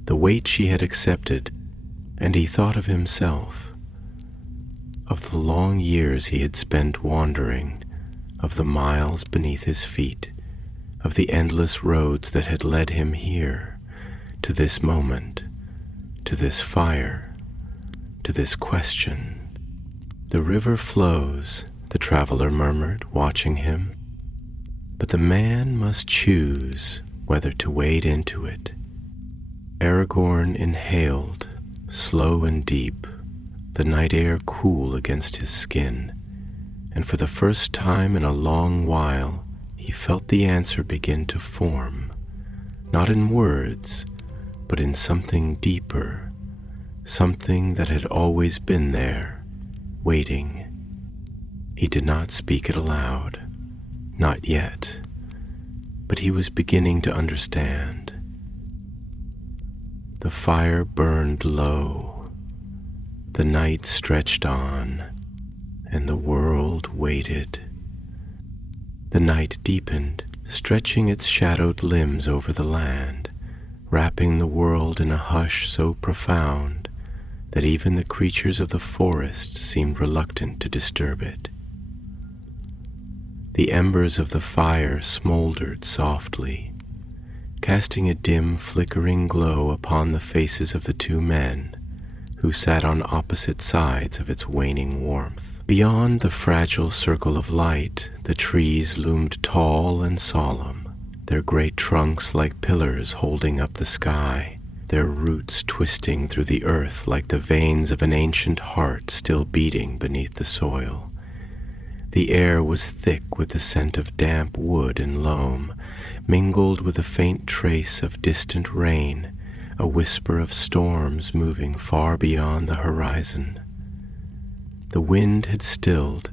the weight she had accepted, and he thought of himself, of the long years he had spent wandering, of the miles beneath his feet, of the endless roads that had led him here, to this moment, to this fire, to this question. "The river flows," the traveler murmured, watching him, "but the man must choose whether to wade into it." Aragorn inhaled, slow and deep, the night air cool against his skin, and for the first time in a long while he felt the answer begin to form, not in words, but in something deeper, something that had always been there, waiting. He did not speak it aloud, not yet, but he was beginning to understand. The fire burned low, the night stretched on, and the world waited. The night deepened, stretching its shadowed limbs over the land, wrapping the world in a hush so profound that even the creatures of the forest seemed reluctant to disturb it. The embers of the fire smoldered softly, casting a dim, flickering glow upon the faces of the two men who sat on opposite sides of its waning warmth. Beyond the fragile circle of light, the trees loomed tall and solemn, their great trunks like pillars holding up the sky, their roots twisting through the earth like the veins of an ancient heart still beating beneath the soil. The air was thick with the scent of damp wood and loam, mingled with a faint trace of distant rain, a whisper of storms moving far beyond the horizon. The wind had stilled,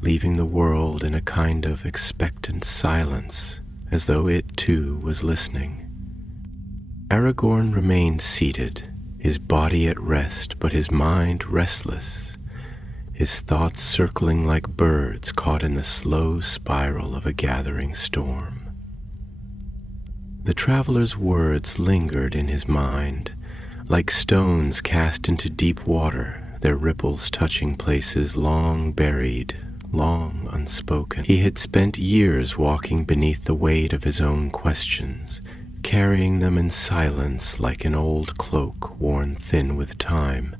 leaving the world in a kind of expectant silence, as though it too was listening. Aragorn remained seated, his body at rest, but his mind restless, his thoughts circling like birds caught in the slow spiral of a gathering storm. The traveler's words lingered in his mind, like stones cast into deep water, their ripples touching places long buried, long unspoken. He had spent years walking beneath the weight of his own questions, carrying them in silence like an old cloak worn thin with time,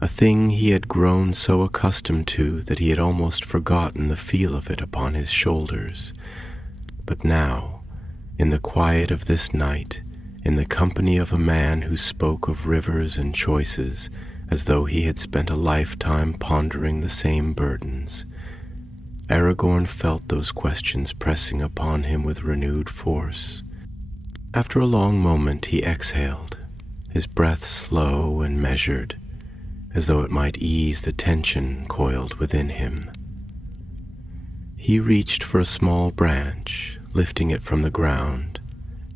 a thing he had grown so accustomed to that he had almost forgotten the feel of it upon his shoulders. But now, in the quiet of this night, in the company of a man who spoke of rivers and choices as though he had spent a lifetime pondering the same burdens, Aragorn felt those questions pressing upon him with renewed force. After a long moment he exhaled, his breath slow and measured, as though it might ease the tension coiled within him. He reached for a small branch, lifting it from the ground,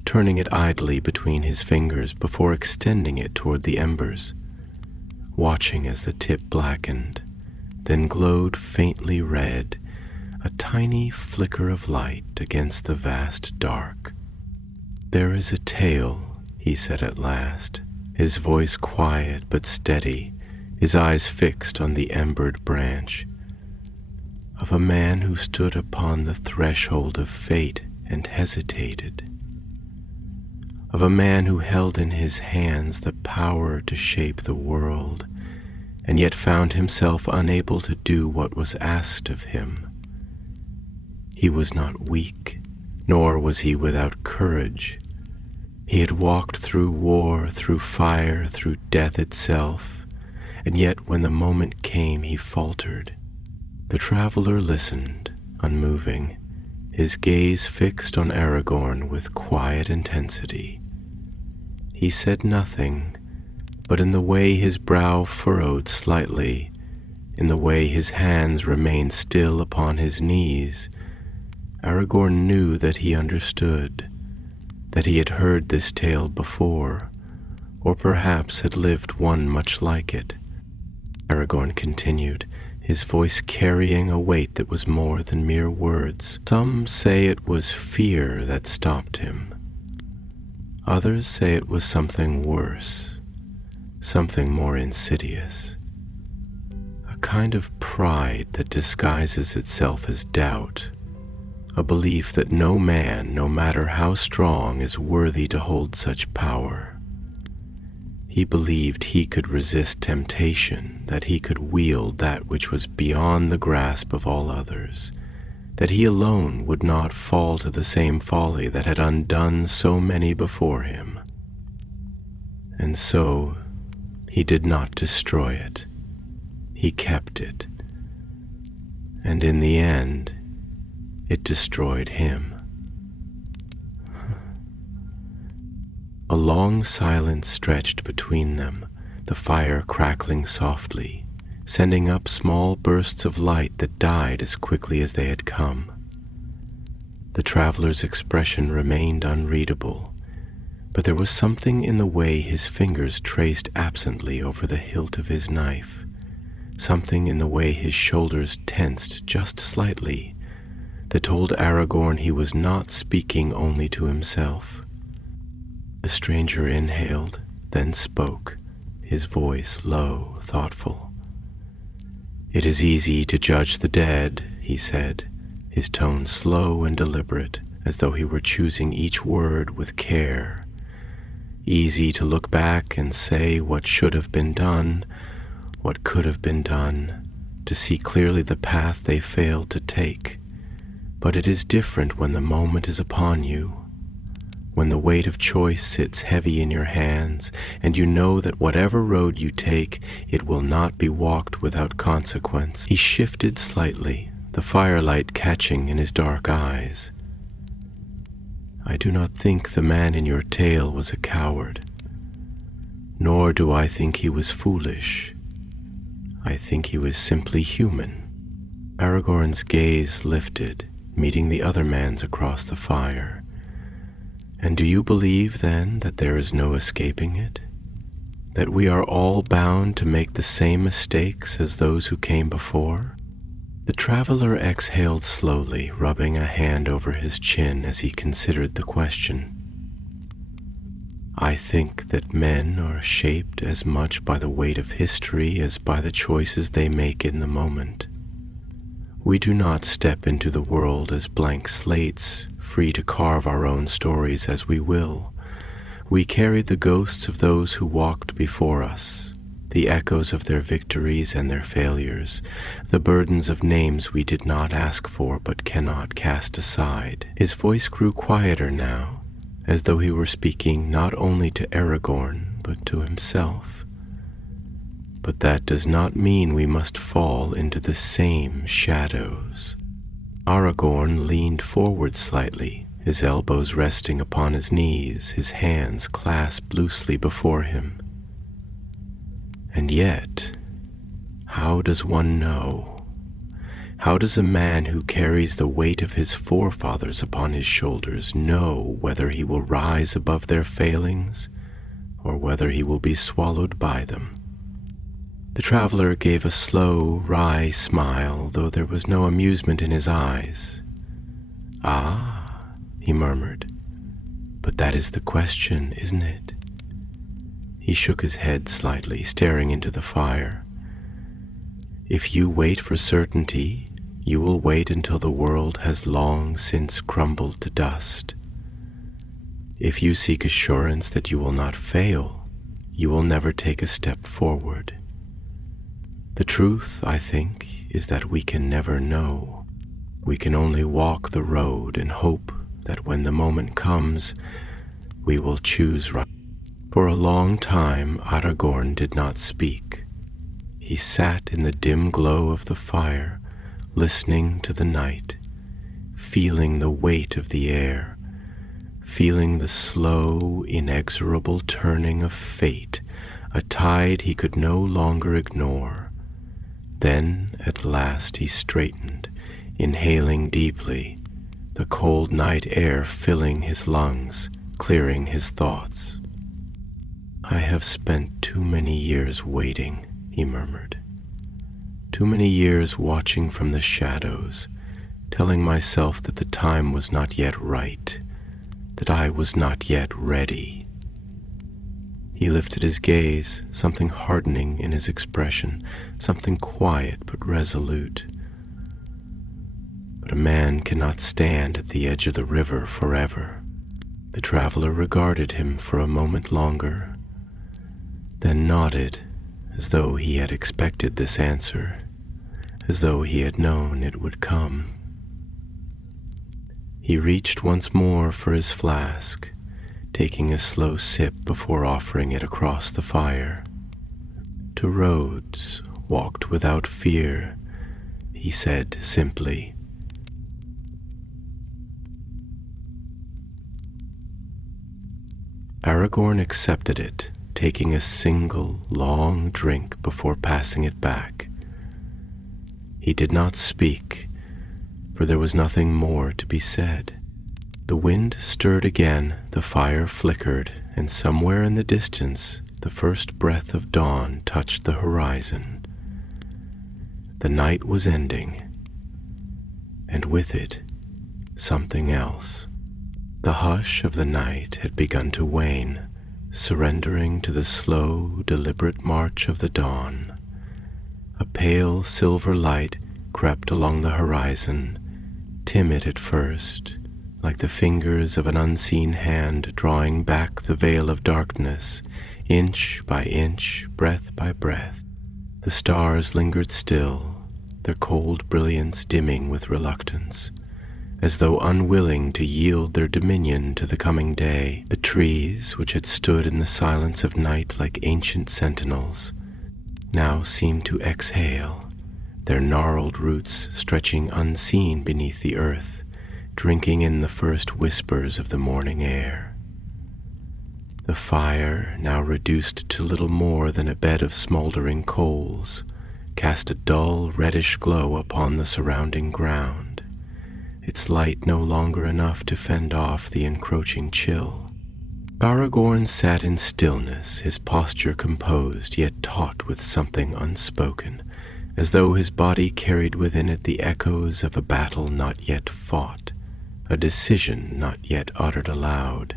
turning it idly between his fingers before extending it toward the embers, watching as the tip blackened, then glowed faintly red, a tiny flicker of light against the vast dark. "There is a tale," he said at last, his voice quiet but steady, his eyes fixed on the embered branch, "of a man who stood upon the threshold of fate and hesitated, of a man who held in his hands the power to shape the world, and yet found himself unable to do what was asked of him. He was not weak, nor was he without courage. He had walked through war, through fire, through death itself, and yet when the moment came he faltered." The traveler listened, unmoving, his gaze fixed on Aragorn with quiet intensity. He said nothing, but in the way his brow furrowed slightly, in the way his hands remained still upon his knees, Aragorn knew that he understood, that he had heard this tale before, or perhaps had lived one much like it. Aragorn continued, his voice carrying a weight that was more than mere words. Some say it was fear that stopped him. Others say it was something worse, something more insidious. A kind of pride that disguises itself as doubt, a belief that no man, no matter how strong, is worthy to hold such power. He believed he could resist temptation, that he could wield that which was beyond the grasp of all others, that he alone would not fall to the same folly that had undone so many before him. And so he did not destroy it. He kept it. And in the end, it destroyed him. A long silence stretched between them, the fire crackling softly, sending up small bursts of light that died as quickly as they had come. The traveler's expression remained unreadable, but there was something in the way his fingers traced absently over the hilt of his knife, something in the way his shoulders tensed just slightly, that told Aragorn he was not speaking only to himself. The stranger inhaled, then spoke, his voice low, thoughtful. "It is easy to judge the dead," he said, his tone slow and deliberate, as though he were choosing each word with care. "Easy to look back and say what should have been done, what could have been done, to see clearly the path they failed to take. But it is different when the moment is upon you, when the weight of choice sits heavy in your hands, and you know that whatever road you take, it will not be walked without consequence." He shifted slightly, the firelight catching in his dark eyes. "I do not think the man in your tale was a coward, nor do I think he was foolish. I think he was simply human." Aragorn's gaze lifted, meeting the other man's across the fire. "And do you believe, then, that there is no escaping it? That we are all bound to make the same mistakes as those who came before?" The traveler exhaled slowly, rubbing a hand over his chin as he considered the question. "I think that men are shaped as much by the weight of history as by the choices they make in the moment. We do not step into the world as blank slates, free to carve our own stories as we will. We carry the ghosts of those who walked before us, the echoes of their victories and their failures, the burdens of names we did not ask for but cannot cast aside." His voice grew quieter now, as though he were speaking not only to Aragorn but to himself. "But that does not mean we must fall into the same shadows." Aragorn leaned forward slightly, his elbows resting upon his knees, his hands clasped loosely before him. "And yet, how does one know? How does a man who carries the weight of his forefathers upon his shoulders know whether he will rise above their failings or whether he will be swallowed by them?" The traveler gave a slow, wry smile, though there was no amusement in his eyes. "Ah," he murmured, "but that is the question, isn't it?" He shook his head slightly, staring into the fire. "If you wait for certainty, you will wait until the world has long since crumbled to dust. If you seek assurance that you will not fail, you will never take a step forward. The truth, I think, is that we can never know. We can only walk the road and hope that when the moment comes, we will choose right." For a long time, Aragorn did not speak. He sat in the dim glow of the fire, listening to the night, feeling the weight of the air, feeling the slow, inexorable turning of fate a tide he could no longer ignore. Then at last he straightened, inhaling deeply, the cold night air filling his lungs, clearing his thoughts. "I have spent too many years waiting," he murmured. "Too many years watching from the shadows, telling myself that the time was not yet right, that I was not yet ready." He lifted his gaze, something hardening in his expression, something quiet but resolute. But a man cannot stand at the edge of the river forever. The traveler regarded him for a moment longer, then nodded as though he had expected this answer, as though he had known it would come. He reached once more for his flask, taking a slow sip before offering it across the fire. "To Rhodes, walked without fear," he said simply. Aragorn accepted it, taking a single, long drink before passing it back. He did not speak, for there was nothing more to be said. The wind stirred again, the fire flickered, and somewhere in the distance the first breath of dawn touched the horizon. The night was ending, and with it, something else. The hush of the night had begun to wane, surrendering to the slow, deliberate march of the dawn. A pale silver light crept along the horizon, timid at first, like the fingers of an unseen hand drawing back the veil of darkness, inch by inch, breath by breath. The stars lingered still, their cold brilliance dimming with reluctance, as though unwilling to yield their dominion to the coming day. The trees, which had stood in the silence of night like ancient sentinels, now seemed to exhale, their gnarled roots stretching unseen beneath the earth, drinking in the first whispers of the morning air. The fire, now reduced to little more than a bed of smoldering coals, cast a dull reddish glow upon the surrounding ground, its light no longer enough to fend off the encroaching chill. Aragorn sat in stillness, his posture composed, yet taut with something unspoken, as though his body carried within it the echoes of a battle not yet fought, a decision not yet uttered aloud.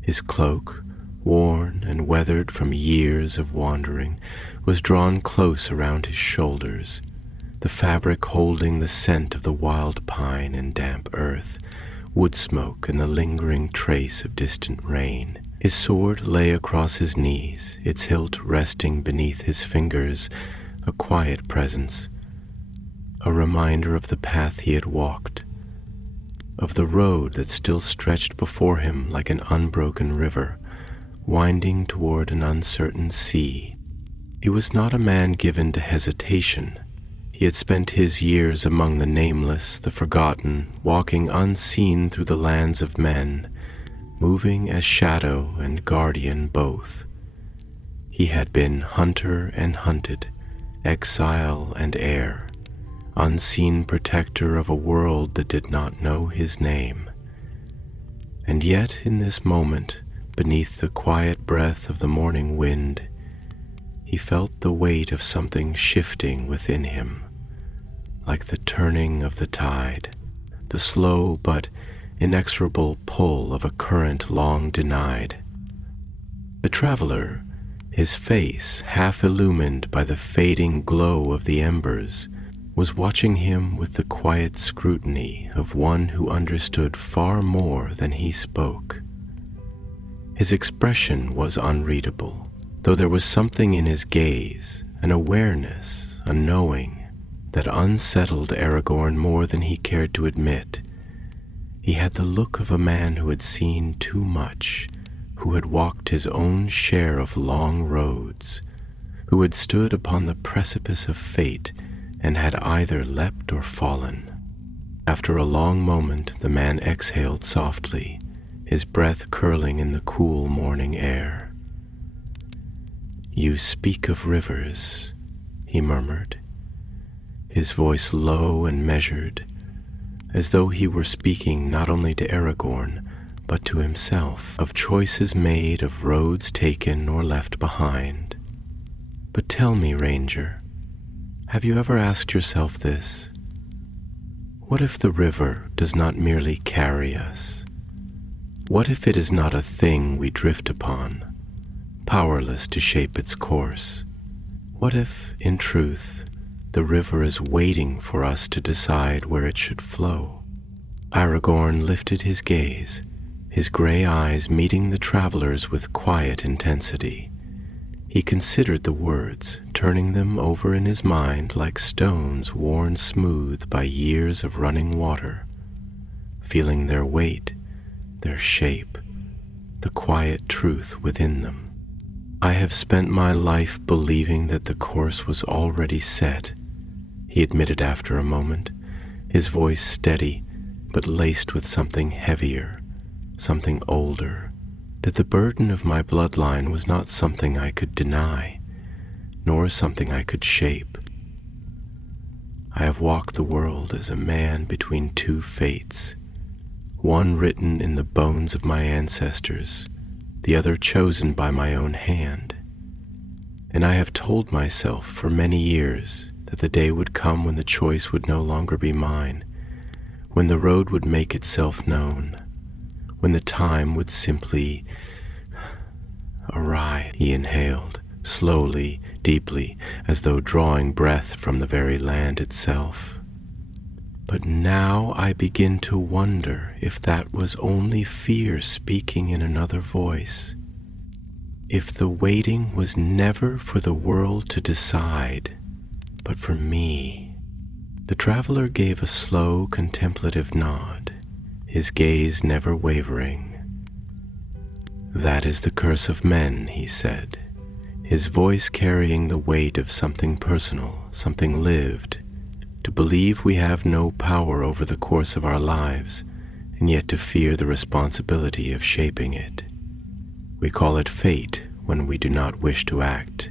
His cloak, worn and weathered from years of wandering, was drawn close around his shoulders, the fabric holding the scent of the wild pine and damp earth, wood smoke and the lingering trace of distant rain. His sword lay across his knees, its hilt resting beneath his fingers, a quiet presence, a reminder of the path he had walked, of the road that still stretched before him like an unbroken river, winding toward an uncertain sea. He was not a man given to hesitation. He had spent his years among the nameless, the forgotten, walking unseen through the lands of men, moving as shadow and guardian both. He had been hunter and hunted, exile and heir, unseen protector of a world that did not know his name. And yet in this moment, beneath the quiet breath of the morning wind, he felt the weight of something shifting within him, like the turning of the tide, the slow but inexorable pull of a current long denied. The traveler, his face half illumined by the fading glow of the embers, was watching him with the quiet scrutiny of one who understood far more than he spoke. His expression was unreadable, though there was something in his gaze, an awareness, a knowing, that unsettled Aragorn more than he cared to admit. He had the look of a man who had seen too much, who had walked his own share of long roads, who had stood upon the precipice of fate and had either leapt or fallen. After a long moment, the man exhaled softly, his breath curling in the cool morning air. "You speak of rivers," he murmured, his voice low and measured, as though he were speaking not only to Aragorn, but to himself, of choices made, of roads taken or left behind. "But tell me, Ranger, have you ever asked yourself this? What if the river does not merely carry us? What if it is not a thing we drift upon, powerless to shape its course? What if, in truth, the river is waiting for us to decide where it should flow?" Aragorn lifted his gaze, his gray eyes meeting the travelers with quiet intensity. He considered the words, turning them over in his mind like stones worn smooth by years of running water, feeling their weight, their shape, the quiet truth within them. "I have spent my life believing that the course was already set," he admitted after a moment, his voice steady but laced with something heavier, something older, that the burden of my bloodline was not something I could deny, nor something I could shape. I have walked the world as a man between two fates, one written in the bones of my ancestors, the other chosen by my own hand. And I have told myself for many years that the day would come when the choice would no longer be mine, when the road would make itself known, when the time would simply arrive. He inhaled, slowly, deeply, as though drawing breath from the very land itself. But now I begin to wonder if that was only fear speaking in another voice. If the waiting was never for the world to decide, but for me. The traveler gave a slow, contemplative nod, his gaze never wavering. "That is the curse of men," he said, his voice carrying the weight of something personal, something lived, to believe we have no power over the course of our lives, and yet to fear the responsibility of shaping it. We call it fate when we do not wish to act,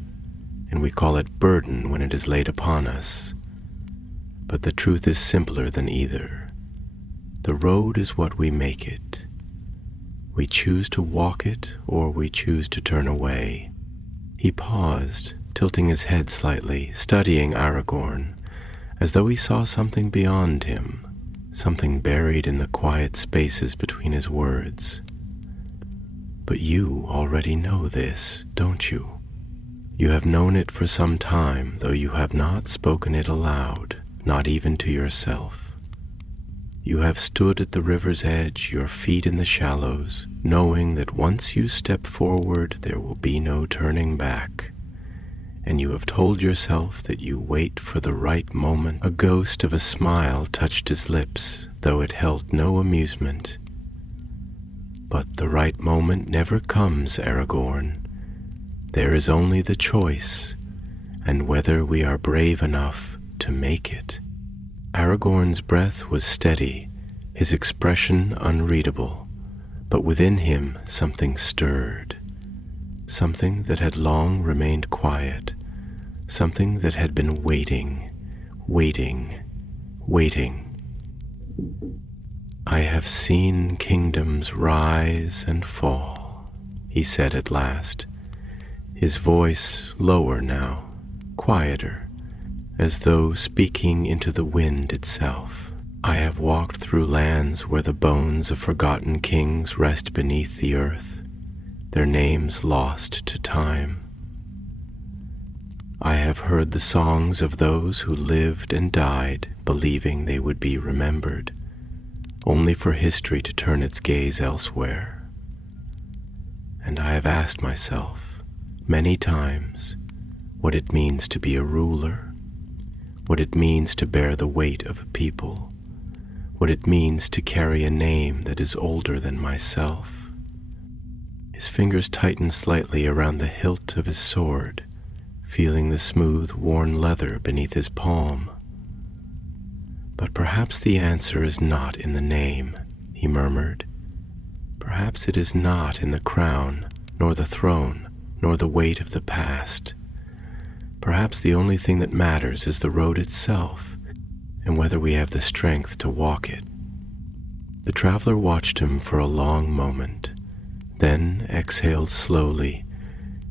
and we call it burden when it is laid upon us. But the truth is simpler than either. The road is what we make it. We choose to walk it, or we choose to turn away. He paused, tilting his head slightly, studying Aragorn, as though he saw something beyond him, something buried in the quiet spaces between his words. "But you already know this, don't you? You have known it for some time, though you have not spoken it aloud, not even to yourself. You have stood at the river's edge, your feet in the shallows, knowing that once you step forward there will be no turning back. And you have told yourself that you wait for the right moment." A ghost of a smile touched his lips, though it held no amusement. "But the right moment never comes, Aragorn. There is only the choice, and whether we are brave enough to make it." Aragorn's breath was steady, his expression unreadable, but within him something stirred, something that had long remained quiet, something that had been waiting. "I have seen kingdoms rise and fall," he said at last, his voice lower now, quieter, as though speaking into the wind itself. "I have walked through lands where the bones of forgotten kings rest beneath the earth, their names lost to time. I have heard the songs of those who lived and died, believing they would be remembered, only for history to turn its gaze elsewhere. And I have asked myself, many times, what it means to be a ruler, what it means to bear the weight of a people, what it means to carry a name that is older than myself." His fingers tightened slightly around the hilt of his sword, feeling the smooth, worn leather beneath his palm. "But perhaps the answer is not in the name," he murmured. "Perhaps it is not in the crown, nor the throne, nor the weight of the past. Perhaps the only thing that matters is the road itself, and whether we have the strength to walk it." The traveler watched him for a long moment, then exhaled slowly,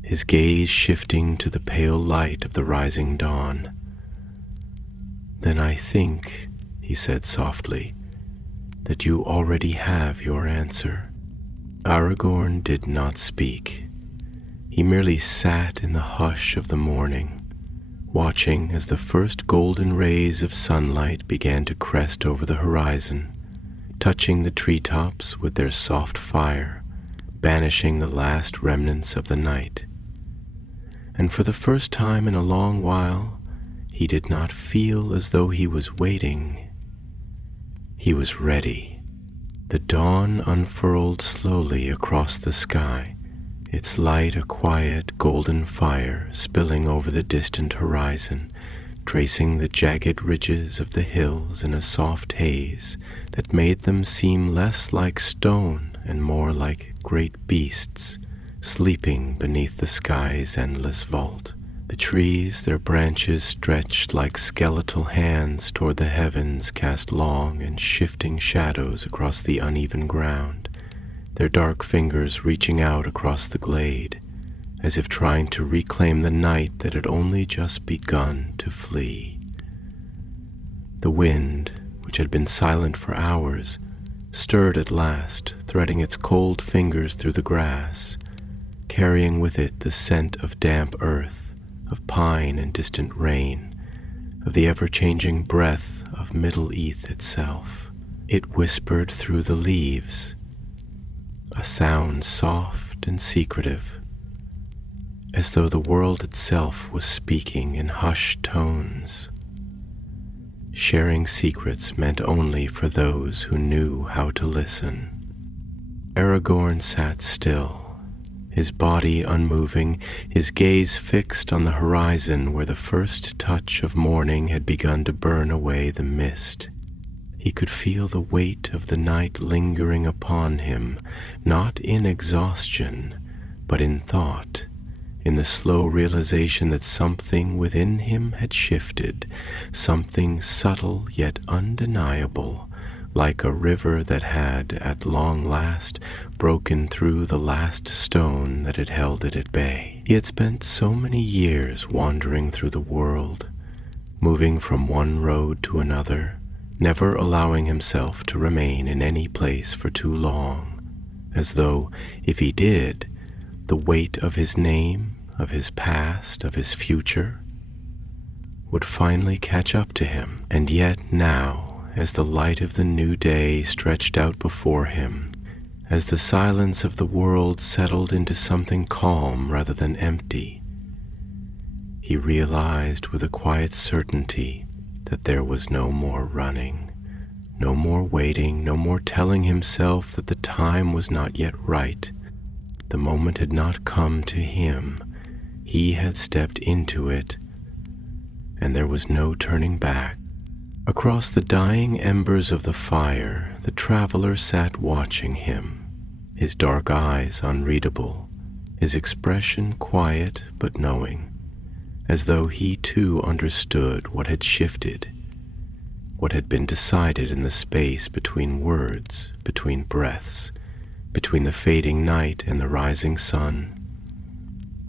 his gaze shifting to the pale light of the rising dawn. "Then I think," he said softly, "that you already have your answer." Aragorn did not speak. He merely sat in the hush of the morning, watching as the first golden rays of sunlight began to crest over the horizon, touching the treetops with their soft fire, banishing the last remnants of the night. And for the first time in a long while, he did not feel as though he was waiting. He was ready. The dawn unfurled slowly across the sky, its light a quiet golden fire spilling over the distant horizon, tracing the jagged ridges of the hills in a soft haze that made them seem less like stone and more like great beasts sleeping beneath the sky's endless vault. The trees, their branches stretched like skeletal hands toward the heavens, cast long and shifting shadows across the uneven ground, their dark fingers reaching out across the glade, as if trying to reclaim the night that had only just begun to flee. The wind, which had been silent for hours, stirred at last, threading its cold fingers through the grass, carrying with it the scent of damp earth, of pine and distant rain, of the ever-changing breath of Middle Earth itself. It whispered through the leaves, a sound soft and secretive, as though the world itself was speaking in hushed tones. Sharing secrets meant only for those who knew how to listen. Aragorn sat still, his body unmoving, his gaze fixed on the horizon where the first touch of morning had begun to burn away the mist. He could feel the weight of the night lingering upon him, not in exhaustion, but in thought, in the slow realization that something within him had shifted, something subtle yet undeniable, like a river that had, at long last, broken through the last stone that had held it at bay. He had spent so many years wandering through the world, moving from one road to another, never allowing himself to remain in any place for too long, as though, if he did, the weight of his name, of his past, of his future, would finally catch up to him. And yet now, as the light of the new day stretched out before him, as the silence of the world settled into something calm rather than empty, he realized with a quiet certainty that there was no more running, no more waiting, no more telling himself that the time was not yet right. The moment had not come to him. He had stepped into it, and there was no turning back. Across the dying embers of the fire, the traveler sat watching him, his dark eyes unreadable, his expression quiet but knowing, as though he too understood what had shifted, what had been decided in the space between words, between breaths, between the fading night and the rising sun.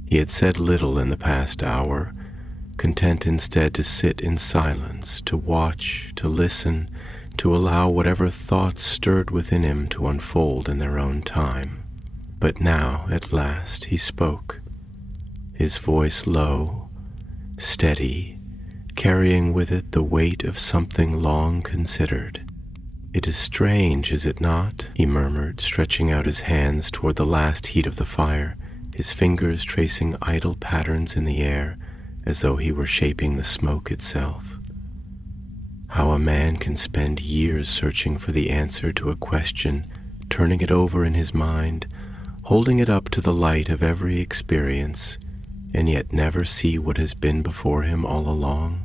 He had said little in the past hour, content instead to sit in silence, to watch, to listen, to allow whatever thoughts stirred within him to unfold in their own time. But now, at last, he spoke, his voice low, steady, carrying with it the weight of something long considered. "It is strange, is it not?" he murmured, stretching out his hands toward the last heat of the fire, his fingers tracing idle patterns in the air, as though he were shaping the smoke itself. How a man can spend years searching for the answer to a question, turning it over in his mind, holding it up to the light of every experience, and yet never see what has been before him all along.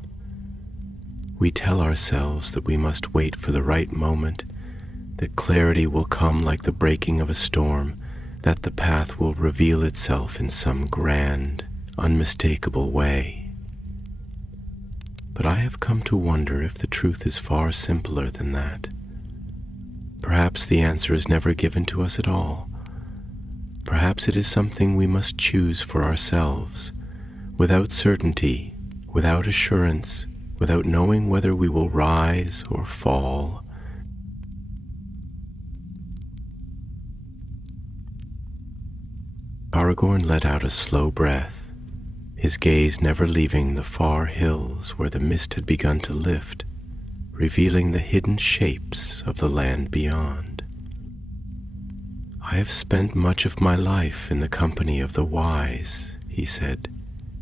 We tell ourselves that we must wait for the right moment, that clarity will come like the breaking of a storm, that the path will reveal itself in some grand, unmistakable way. But I have come to wonder if the truth is far simpler than that. Perhaps the answer is never given to us at all. Perhaps it is something we must choose for ourselves, without certainty, without assurance, without knowing whether we will rise or fall. Aragorn let out a slow breath, his gaze never leaving the far hills where the mist had begun to lift, revealing the hidden shapes of the land beyond. "I have spent much of my life in the company of the wise," he said,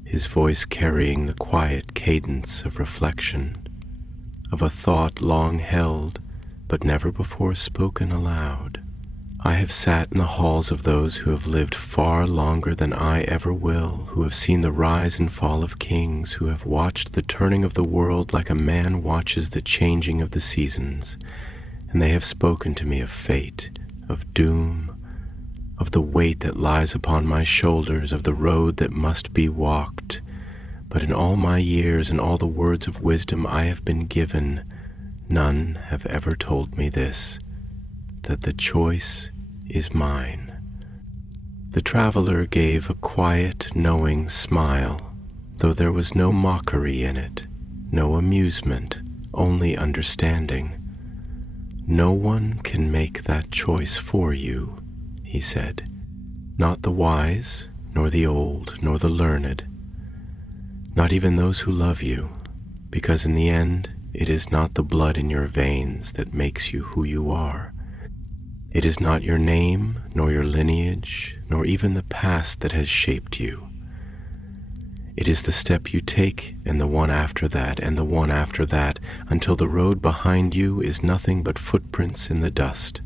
his voice carrying the quiet cadence of reflection, of a thought long held but never before spoken aloud. "I have sat in the halls of those who have lived far longer than I ever will, who have seen the rise and fall of kings, who have watched the turning of the world like a man watches the changing of the seasons, and they have spoken to me of fate, of doom, of the weight that lies upon my shoulders, of the road that must be walked. But in all my years and all the words of wisdom I have been given, none have ever told me this, that the choice is mine." The traveler gave a quiet, knowing smile, though there was no mockery in it, no amusement, only understanding. "No one can make that choice for you," he said. "Not the wise, nor the old, nor the learned. Not even those who love you, because in the end it is not the blood in your veins that makes you who you are. It is not your name, nor your lineage, nor even the past that has shaped you. It is the step you take, and the one after that, and the one after that, until the road behind you is nothing but footprints in the dust."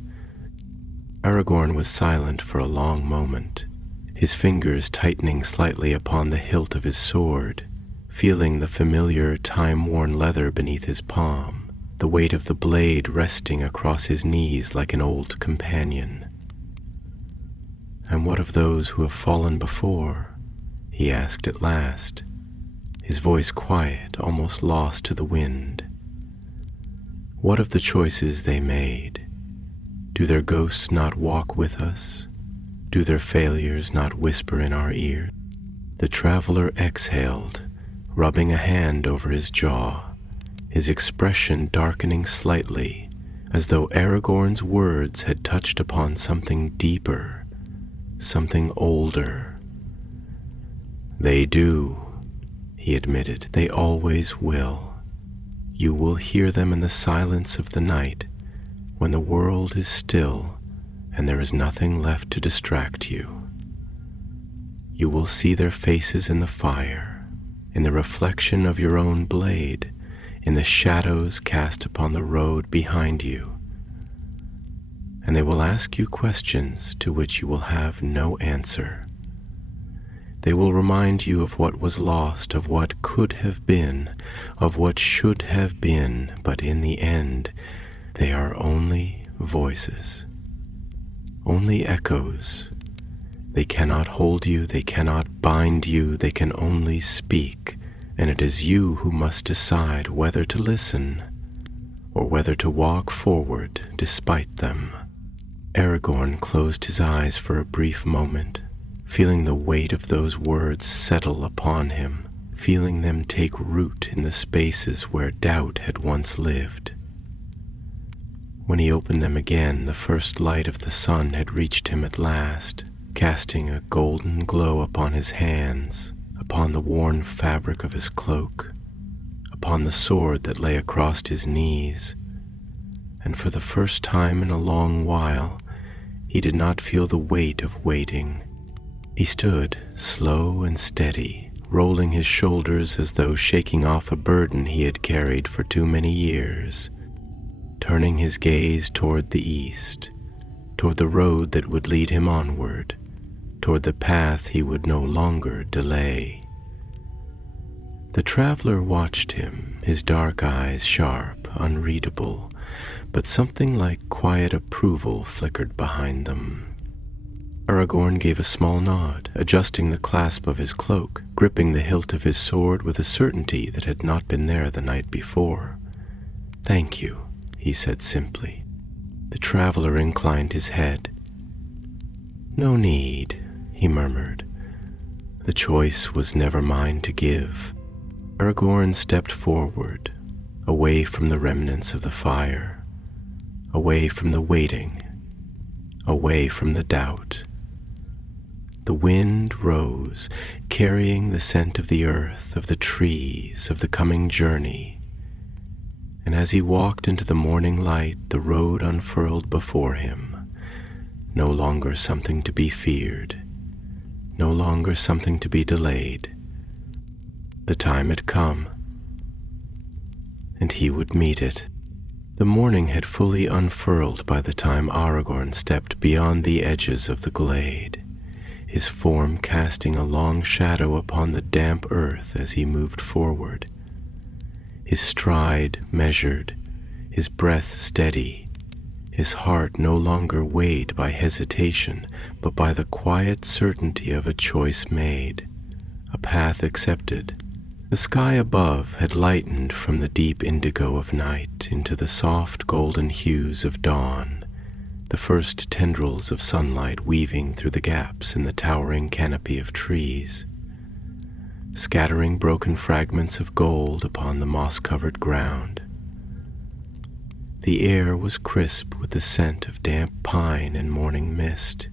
Aragorn was silent for a long moment, his fingers tightening slightly upon the hilt of his sword, feeling the familiar, time-worn leather beneath his palm, the weight of the blade resting across his knees like an old companion. "And what of those who have fallen before?" he asked at last, his voice quiet, almost lost to the wind. "What of the choices they made? Do their ghosts not walk with us? Do their failures not whisper in our ear?" The traveler exhaled, rubbing a hand over his jaw, his expression darkening slightly, as though Aragorn's words had touched upon something deeper, something older. "They do," he admitted. "They always will. You will hear them in the silence of the night, when the world is still and there is nothing left to distract you. You will see their faces in the fire, in the reflection of your own blade, in the shadows cast upon the road behind you. And they will ask you questions to which you will have no answer. They will remind you of what was lost, of what could have been, of what should have been, but in the end, they are only voices, only echoes. They cannot hold you, they cannot bind you, they can only speak, and it is you who must decide whether to listen or whether to walk forward despite them." Aragorn closed his eyes for a brief moment, feeling the weight of those words settle upon him, feeling them take root in the spaces where doubt had once lived. When he opened them again, the first light of the sun had reached him at last, casting a golden glow upon his hands, upon the worn fabric of his cloak, upon the sword that lay across his knees, and for the first time in a long while, he did not feel the weight of waiting. He stood, slow and steady, rolling his shoulders as though shaking off a burden he had carried for too many years, turning his gaze toward the east, toward the road that would lead him onward, toward the path he would no longer delay. The traveler watched him, his dark eyes sharp, unreadable, but something like quiet approval flickered behind them. Aragorn gave a small nod, adjusting the clasp of his cloak, gripping the hilt of his sword with a certainty that had not been there the night before. "Thank you," he said simply. The traveler inclined his head. "No need," he murmured. "The choice was never mine to give." Aragorn stepped forward, away from the remnants of the fire, away from the waiting, away from the doubt. The wind rose, carrying the scent of the earth, of the trees, of the coming journey. And as he walked into the morning light, the road unfurled before him, no longer something to be feared, no longer something to be delayed. The time had come, and he would meet it. The morning had fully unfurled by the time Aragorn stepped beyond the edges of the glade, his form casting a long shadow upon the damp earth as he moved forward, his stride measured, his breath steady, his heart no longer weighed by hesitation, but by the quiet certainty of a choice made, a path accepted. The sky above had lightened from the deep indigo of night into the soft golden hues of dawn, the first tendrils of sunlight weaving through the gaps in the towering canopy of trees, scattering broken fragments of gold upon the moss-covered ground. The air was crisp with the scent of damp pine and morning mist,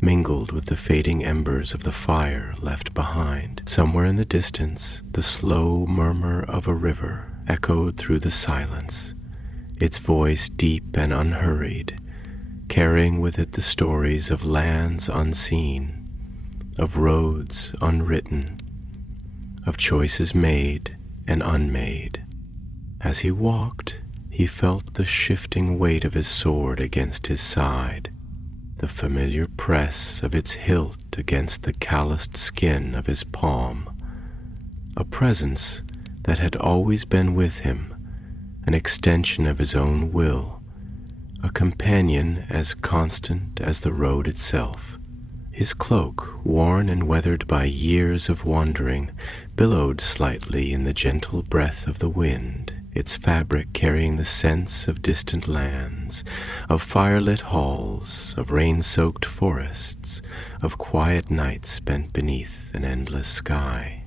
mingled with the fading embers of the fire left behind. Somewhere in the distance, the slow murmur of a river echoed through the silence, its voice deep and unhurried, carrying with it the stories of lands unseen, of roads unwritten, of choices made and unmade. As he walked, he felt the shifting weight of his sword against his side, the familiar press of its hilt against the calloused skin of his palm, a presence that had always been with him, an extension of his own will, a companion as constant as the road itself. His cloak, worn and weathered by years of wandering, billowed slightly in the gentle breath of the wind, its fabric carrying the scents of distant lands, of firelit halls, of rain-soaked forests, of quiet nights spent beneath an endless sky.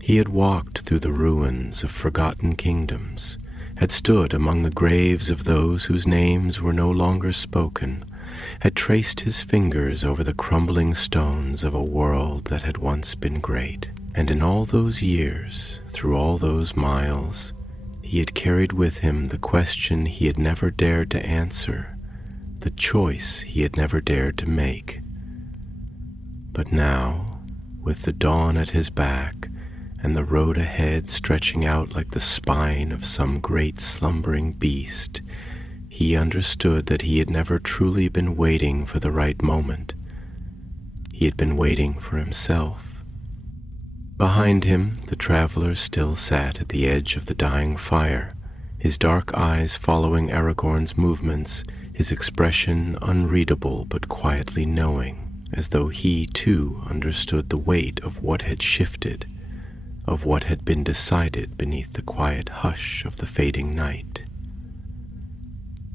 He had walked through the ruins of forgotten kingdoms, had stood among the graves of those whose names were no longer spoken, had traced his fingers over the crumbling stones of a world that had once been great. And in all those years, through all those miles, he had carried with him the question he had never dared to answer, the choice he had never dared to make. But now, with the dawn at his back, and the road ahead stretching out like the spine of some great slumbering beast, he understood that he had never truly been waiting for the right moment. He had been waiting for himself. Behind him, the traveler still sat at the edge of the dying fire, his dark eyes following Aragorn's movements, his expression unreadable but quietly knowing, as though he too understood the weight of what had shifted, of what had been decided beneath the quiet hush of the fading night.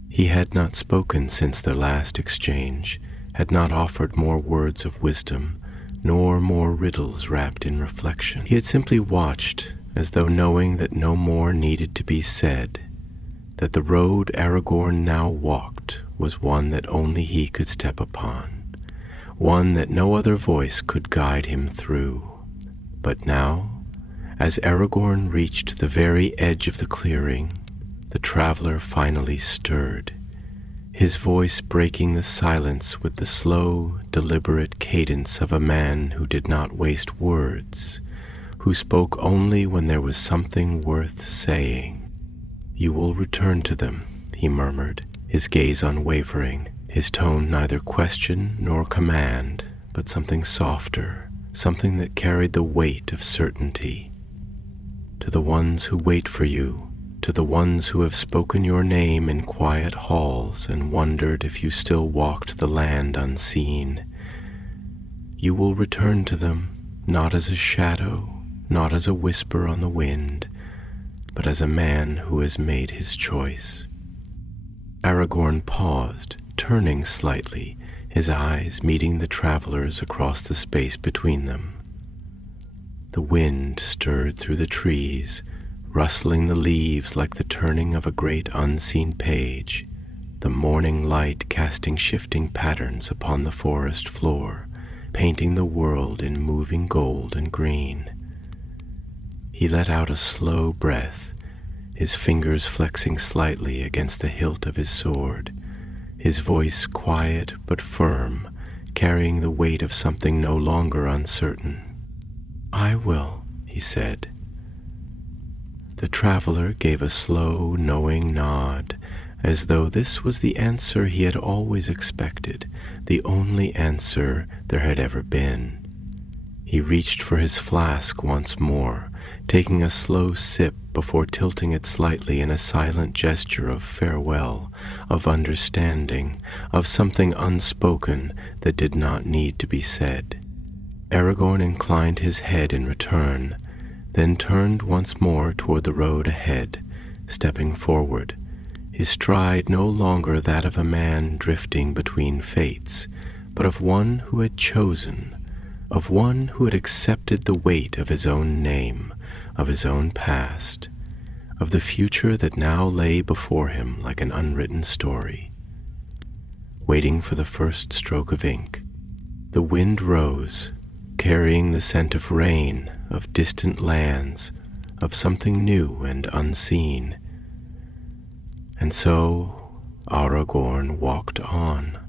He had not spoken since their last exchange, had not offered more words of wisdom, nor more riddles wrapped in reflection. He had simply watched, as though knowing that no more needed to be said, that the road Aragorn now walked was one that only he could step upon, one that no other voice could guide him through. But now, as Aragorn reached the very edge of the clearing, the traveler finally stirred, his voice breaking the silence with the slow, deliberate cadence of a man who did not waste words, who spoke only when there was something worth saying. "You will return to them," he murmured, his gaze unwavering, his tone neither question nor command, but something softer, something that carried the weight of certainty. "To the ones who wait for you, to the ones who have spoken your name in quiet halls and wondered if you still walked the land unseen. You will return to them, not as a shadow, not as a whisper on the wind, but as a man who has made his choice. Aragorn paused, turning slightly, his eyes meeting the travelers across the space between them. The wind stirred through the trees, rustling the leaves like the turning of a great unseen page, the morning light casting shifting patterns upon the forest floor, painting the world in moving gold and green. He let out a slow breath, his fingers flexing slightly against the hilt of his sword, his voice quiet but firm, carrying the weight of something no longer uncertain. "I will," he said. The traveler gave a slow, knowing nod, as though this was the answer he had always expected, the only answer there had ever been. He reached for his flask once more, taking a slow sip before tilting it slightly in a silent gesture of farewell, of understanding, of something unspoken that did not need to be said. Aragorn inclined his head in return, then turned once more toward the road ahead, stepping forward, his stride no longer that of a man drifting between fates, but of one who had chosen, of one who had accepted the weight of his own name, of his own past, of the future that now lay before him like an unwritten story. Waiting for the first stroke of ink, the wind rose, carrying the scent of rain, of distant lands, of something new and unseen. And so Aragorn walked on.